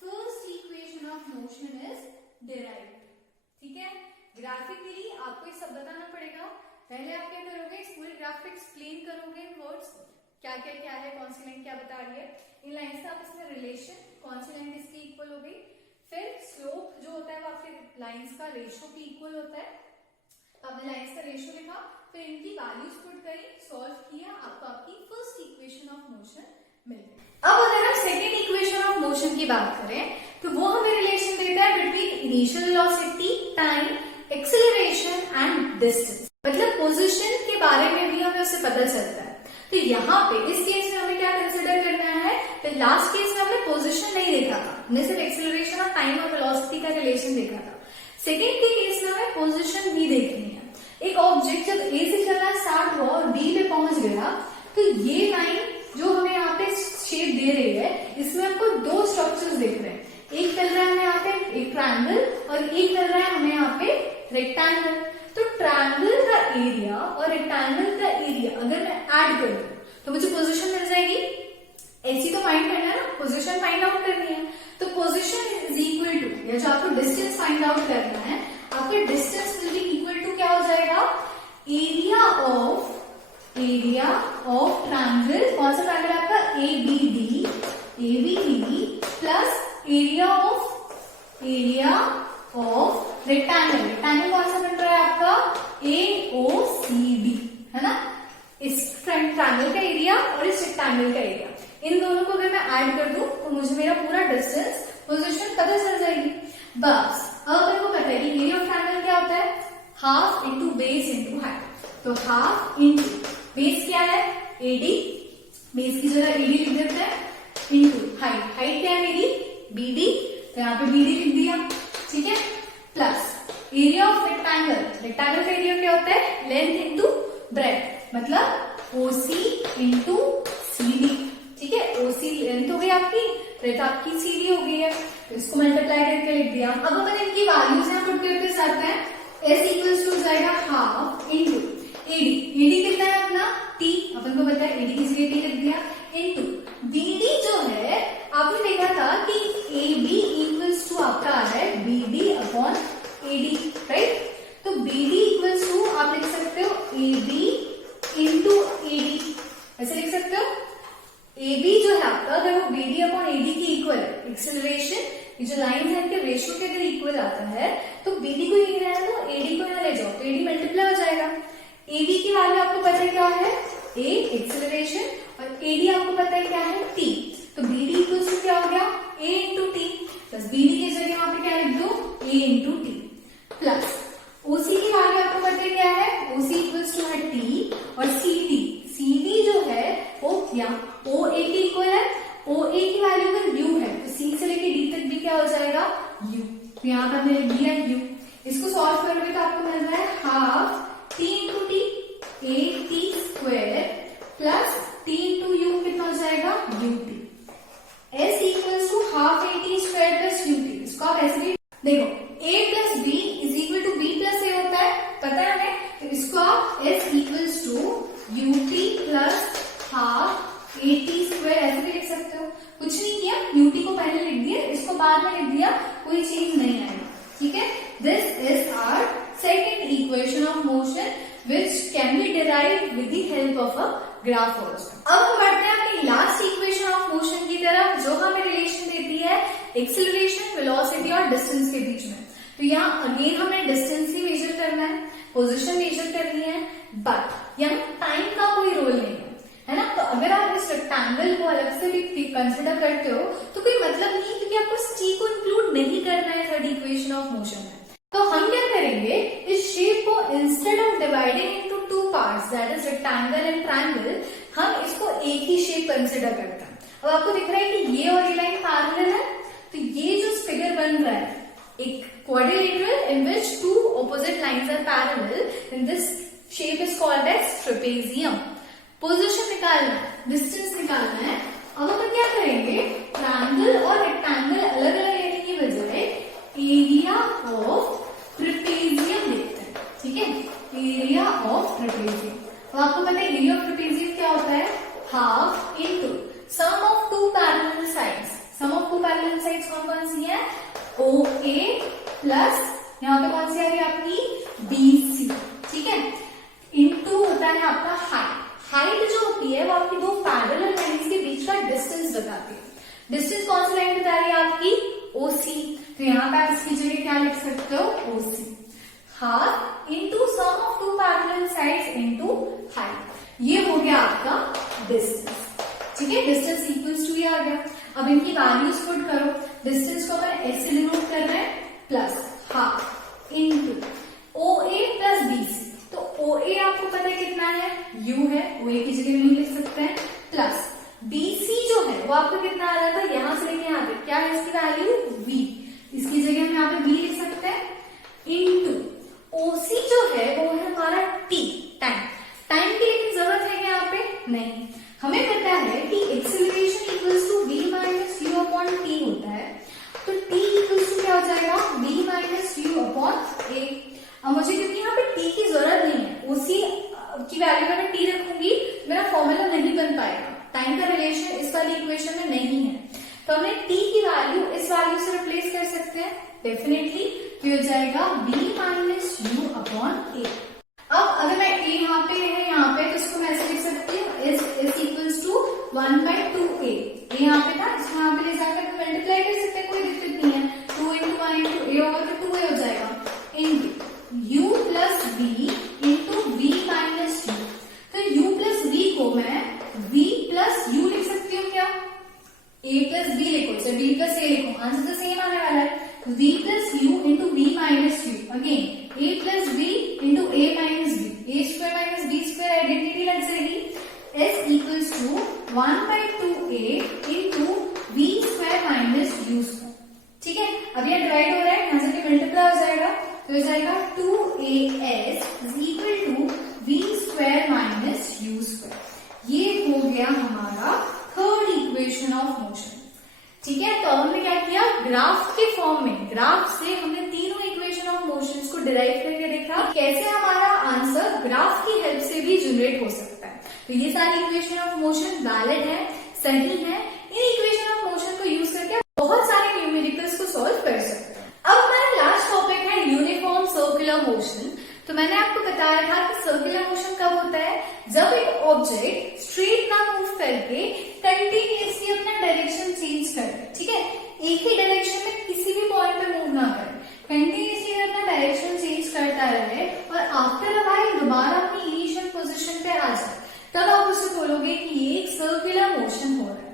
First equation of motion is derived, ठीक है। ग्राफिकली आपको ये सब बताना पड़ेगा। पहले आप क्या करोगे, इस पूरे ग्राफ को एक्सप्लेन करोगे इन वर्ड्स, क्या है, कौन सी लाइन क्या बता रही है। इन लाइन से आप इसमें रिलेशन, कौन सी लाइन किसकी इक्वल हो गई। फिर स्लोप जो होता है वो आपके लाइंस का रेशियो की इक्वल होता है। आपने लाइंस का रेशियो लिखा, फिर इनकी वैल्यूज पुट करी, सॉल्व किया, आपको आपकी फर्स्ट इक्वेशन ऑफ मोशन मिल गई। अब अगर हम सेकेंड इक्वेशन ऑफ मोशन की बात करें तो वो हमें रिलेशन देता है between initial velocity, time, acceleration and distance, मतलब पोजीशन के बारे में भी हमें उससे पता चलता है। तो यहाँ पे इस केस में हमें क्या कंसिडर करना है, तो लास्ट केस में हमने पोजीशन नहीं देखा था, हमने सिर्फ एक्सेलरेशन और टाइम और वेलोसिटी का रिलेशन देखा था। सेकेंड के केस में हमें पोजीशन भी देखनी है। एक ऑब्जेक्ट जब ए से चलना स्टार्ट हुआ और बी पे पहुंच गया, तो ये लाइन जो हमें यहाँ पे शेप दे रही है, इसमें आपको दो स्ट्रक्चर्स दिख रहे हैं। एक चल रहा है हमें यहाँ पे एक ट्रायंगल और एक चल रहा है हमें यहाँ पे रेक्टेंगल। तो ट्रायंगल का एरिया और रेक्टेंगल का एरिया अगर मैं ऐड कर दूं तो मुझे पोजीशन मिल जाएगी। ऐसी तो फाइंड करना है ना, पोजीशन फाइंड आउट करनी है। तो पोजीशन इज इक्वल टू, या जो आपको डिस्टेंस फाइंड आउट करना है, आपका distance will be equal to क्या हो जाएगा, एरिया ऑफ ट्रायंगल। कौन सा ट्रायंगल आपका, ABD plus area of rectangle. Rectangle कौन सा बन रहा है आपका, AOCD, है ना। इस ट्रायंगल का एरिया और इस रेक्टेंगल का एरिया, इन दोनों को अगर मैं ऐड कर दूं तो मुझे मेरा पूरा डिस्टेंस पोजीशन पता चल जाएगी। बस अब मेरे को पता है कि एरिया ऑफ ट्रायंगल क्या होता है, half into base into height. तो हाफ इंटू बेस क्या है, एडी, बेस की जगह एडी लिख देते हैं, इंटू हाइट, हाइट क्या है मेरी बीडी, तो यहाँ पे बीडी लिख दिया, ठीक है, plus area of rectangle, rectangle का एरिया क्या होता है, लेंथ इंटू ब्रेड्थ, मतलब ओसी इंटू सीडी, ठीक है, ओसी लेंथ हो गई आपकी, ब्रेड्थ आपकी सीडी हो गई है, तो इसको मल्टीप्लाई करके लिख दिया। अब अपन इनकी वैल्यूज यहाँ पुट करके साथ हैं, एस इक्वल्स टू जाएगा हाफ इंटू एडी, एडी कितना है अपना टी, अपन को पता है एडी की जगह टी लिख दिया, इंटू बीडी जो है आपने देखा था कि ए बी इक्वल्स टू आपका आ रहा है बीडी अपॉन एडी, राइट, तो बीडी इक्वल्स टू आप लिख सकते हो ए बी इंटू एडी, ऐसे लिख सकते हो, ए बी जो है आपका अगर वो बीडी अपॉन एडी की इक्वल है, एक्सेलरेशन ये जो लाइन है इनके रेशियो के अगर इक्वल आता है तो बीडी को ये है तो एडी को यहाँ ले जाओ तो एडी मल्टीप्लाई हो जाएगा। एबी की वैल्यू आपको पता है क्या है, ए एक्सेलरेशन, और एडी आपको पता है क्या है टी, तो बीडी इक्वल टू क्या हो गया ए इंटू टी, प्लस बीडी की जगह यहाँ पे क्या लिख दो ए इंटू टी, प्लस ओसी की वैल्यू आपको पता है क्या है, ओसी इक्वल्स टू है टी, और सीडी, सीडी जो है वो क्या ओ ए की इक्वल है, ओ ए की वैल्यू अगर यू है तो सी से लेके डी तक भी क्या हो जाएगा यू, तो यहाँ पर मैंने दिया यू, इसको सॉल्व करोगे तो आपको मिल रहा है half t into t, a t square plus t into u कितना हो जाएगा u t, s equals to half a t square plus u t, इसको आप ऐसे भी देखो a plus b is equal to b plus a होता है, पता है हमें, तो इसको आप s equals to u t plus half a t square ऐसे भी लिख सकते हो, कुछ नहीं किया, यू टी को पहले लिख दिया, इसको बाद में लिख दिया, कोई चेंज नहीं आएगा, ठीक है, this is our second equation of motion which can be derived with the help of a graph also। अब हम बढ़ते हैं अपनी लास्ट इक्वेशन ऑफ मोशन की तरफ जो हमें रिलेशन देती है एक्सेलरेशन, वेलोसिटी और डिस्टेंस के बीच में। तो यहाँ अगेन हमें डिस्टेंस ही मेजर करना है, पोजीशन मेजर करनी है, बट यहाँ टाइम का कोई रोल नहीं है ना, तो अगर आप इस रेक्टेंगल को अलग से भी कंसिडर करते हो तो कोई मतलब नहीं, क्योंकि आपको टी को इंक्लूड नहीं करना है थर्ड इक्वेशन ऑफ मोशन में। तो हम क्या करेंगे, इस शेप को instead of dividing into two parts that is rectangle and triangle, हम इसको एक ही शेप कंसिडर करते हैं। अब आपको दिख रहा है कि ये और ये लाइन पैरेलल है, तो ये जो फिगर बन रहा है एक quadrilateral in which two opposite lines are parallel, in this shape is called as trapezium. Position निकालना है, डिस्टेंस निकालना है। अब हम क्या करेंगे, ट्रायंगल और रेक्टेंगल अलग अलग लेने की बजाय एरिया ऑफ ट्रेपेजियम देखते हैं, ठीक है, एरिया ऑफ ट्रेपेजियम। तो आपको पता है एरिया ऑफ ट्रेपेजियम क्या होता है, half into sum of two parallel sides, sum of two parallel sides कौन कौन सी है, ओ ए प्लस यहाँ पे कौन सी आ रही है आपकी बी सी, ठीक है, इंटू होता है आपका हाइट, हाइट जो होती है वो आपकी दो पैरेलल लाइंस के बीच का डिस्टेंस बताती है, डिस्टेंस कौन सी लाइन बता रही है आपकी ओसी, तो यहाँ पे आप इसकी जगह क्या लिख सकते हो OC, half into sum of two parallel sides into height, ये हो गया आपका डिस्टेंस, ठीक है, डिस्टेंस इक्वल्स टू ये आ गया। अब इनकी वैल्यूज पुट करो, डिस्टेंस को अपन ऐसे डिनोट कर रहे हैं, प्लस हाफ इंटू ओ ए प्लस बी सी, तो ओ ए आपको पता है कितना है, यू है, ओ ए की जगह नहीं लिख सकते हैं, प्लस BC जो है वो आपको कितना आ रहा था, यहां से लेके यहाँ पे क्या है इसकी वैल्यू V, इसकी जगह हम यहाँ पे V लिख सकते हैं, इनटू OC जो है वो है हमारा T, टाइम, टाइम की लेकिन जरूरत है यहाँ पे नहीं, हमें पता है कि acceleration equals to V minus u upon t होता है, तो T इक्वल्स टू क्या हो जाएगा V माइनस यू अपॉन ए। अब मुझे क्योंकि यहाँ पे T की जरूरत नहीं है, OC की वैल्यू में मैं T रखूंगी मेरा फॉर्मूला नहीं बन पाएगा, टाइम का रिलेशन इस वाली इक्वेशन में नहीं है, तो हमने t की वैल्यू इस वैल्यू से रिप्लेस कर सकते हैं डेफिनेटली, तो हो जाएगा b माइनस यू अपॉन ए। अब अगर मैं a यहाँ पे है यहाँ पे, तो इसको मैं ऐसे लिख सकती हूँ is equals to 1/2a, a यहाँ पे था, इसको यहाँ पे ले जाकर मल्टीप्लाई कर सकते हैं, कोई दिक्कत नहीं है, 2 इंटू 1 इंटू ए होगा तो 2a हो जाएगा, into u plus b into v minus you, तो u प्लस को मैं v प्लस यू लिख सकती हूँ क्या? a प्लस b लिखो, चाहे b प्लस a लिखो, आंसर तो सेम आने वाला है। तो v plus u into v minus u, again a plus b into a minus b, a square minus b square identity लग जाएगी। s equals to 1/2a into v square minus u square. ठीक है, अब यह divide हो रहा है, यहाँ से मल्टीप्लाई हो जाएगा, तो हो जाएगा 2as is equal to v square minus u square. ये हो गया हमारा थर्ड इक्वेशन ऑफ मोशन। ठीक है, तो हमने क्या किया, ग्राफ के फॉर्म में, ग्राफ से हमने तीनों इक्वेशन ऑफ मोशंस को डिराइव करके देखा कैसे हमारा आंसर ग्राफ की हेल्प से भी जनरेट हो सकता है। तो ये सारी इक्वेशन ऑफ मोशन वैलिड है, सही है। इन इक्वेशन ऑफ मोशन को यूज करके बहुत सारे न्यूमेरिकल्स को सॉल्व कर सकते हैं। अब हमारा लास्ट टॉपिक है यूनिफॉर्म सर्कुलर मोशन। तो मैंने आपको बताया था कि सर्कुलर मोशन कब होता है, जब एक ऑब्जेक्ट स्ट्रेट ना मूव करके कंटिन्यूअसली अपना डायरेक्शन चेंज करे। ठीक है, एक ही डायरेक्शन में किसी भी पॉइंट पे मूव ना करे, कंटिन्यूअसली अपना डायरेक्शन चेंज करता रहे और आफ्टर अ व्हाइल दोबारा अपनी इनिशियल पोजीशन पे आ जाए, तब आप उसे बोलोगे कि ये एक सर्कुलर मोशन हो रहा है।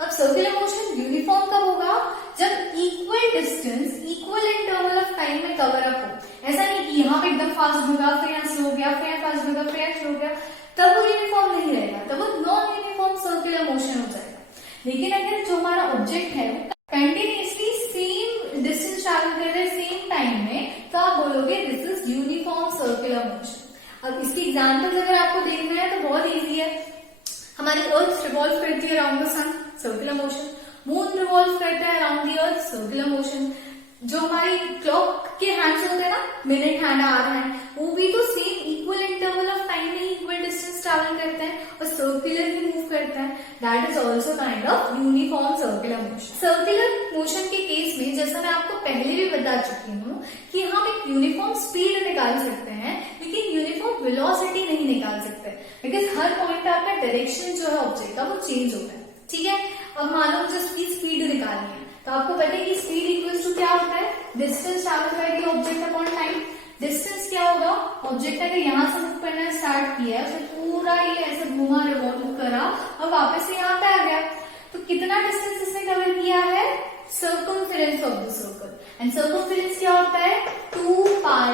अब सर्कुलर मोशन यूनिफॉर्म कब होगा, जब equal distance equal interval of time में कवर अप हो। ऐसा नहीं कि यहाँ पे एकदम फास्ट होगा, फिर यहाँ स्लो हो गया, फिर यहाँ फास्ट होगा, फिर यहाँ स्लो हो गया, तब वो यूनिफॉर्म नहीं रहेगा, तब वो नॉन यूनिफॉर्म सर्कुलर मोशन हो जाएगा। लेकिन अगर जो हमारा ऑब्जेक्ट है कंटिन्यूअसली सेम डिस्टेंस ट्रैवल कर रहे सेम टाइम में, तो आप बोलोगे this is uniform circular motion. अब इसकी एग्जाम्पल्स अगर आपको देखना है तो बहुत ईजी है। हमारी अर्थ रिवॉल्व करती है around the sun, circular motion. Moon revolve करता है around the earth, circular motion. जो हमारी क्लॉक के हैंड्स होते हैं ना, मिनट हैंड, आवर हैंड, वो भी तो same equal interval of time में इक्वल डिस्टेंस ट्रैवल करते हैं और सर्कुलर ही मूव करता है। That is also kind of uniform circular motion. Circular motion के केस में, जैसा मैं आपको पहले भी बता चुकी हूँ, कि हम एक यूनिफॉर्म स्पीड निकाल सकते हैं लेकिन यूनिफॉर्म वेलोसिटी नहीं निकाल सकते, बिकॉज हर पॉइंट पे आपका डायरेक्शन जो है ऑब्जेक्ट का वो चेंज होता है। ठीक है, अब मान लो मुझे इसकी स्पीड निकालनी है, तो आपको पता है कि स्पीड इक्वल्स टू क्या होता है, distance travel by the object upon time. Distance क्या होगा, ऑब्जेक्ट अगर यहाँ से मूव करना स्टार्ट किया, तो पूरा ये ऐसे घुमा, रिवॉल्व करा और वापस से यहाँ पे आ गया, तो कितना डिस्टेंस इसने कवर किया है, circumference of the circle. And circumference क्या होता है, 2πr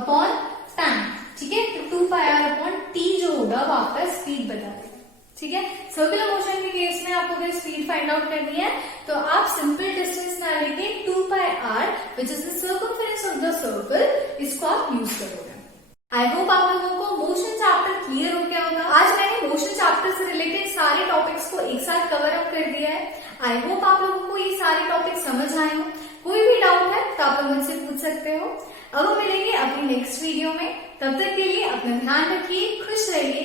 अपॉन टाइम। ठीक है, तो 2πr अपॉन t जो होगा वो आपका स्पीड बता देगा। ठीक है, सर्कुलर मोशन के केस में आपको अगर स्पीड फाइंड आउट करनी है तो आप सिंपल डिस्टेंस ना लेके 2πr which is the circumference of the circle, इसको आप यूज करोगे। आई होप आप लोगों को मोशन चैप्टर क्लियर हो गया होगा। आज मैंने मोशन चैप्टर से रिलेटेड सारे टॉपिक्स को एक साथ कवर अप कर दिया है। आई होप आप लोगों को ये सारे टॉपिक समझ आए हो। कोई भी डाउट है तो आप लोग मुझसे पूछ सकते हो। अब हम मिलेंगे अपनी नेक्स्ट वीडियो में, तब तक के लिए अपना ध्यान रखिए, खुश रहिए।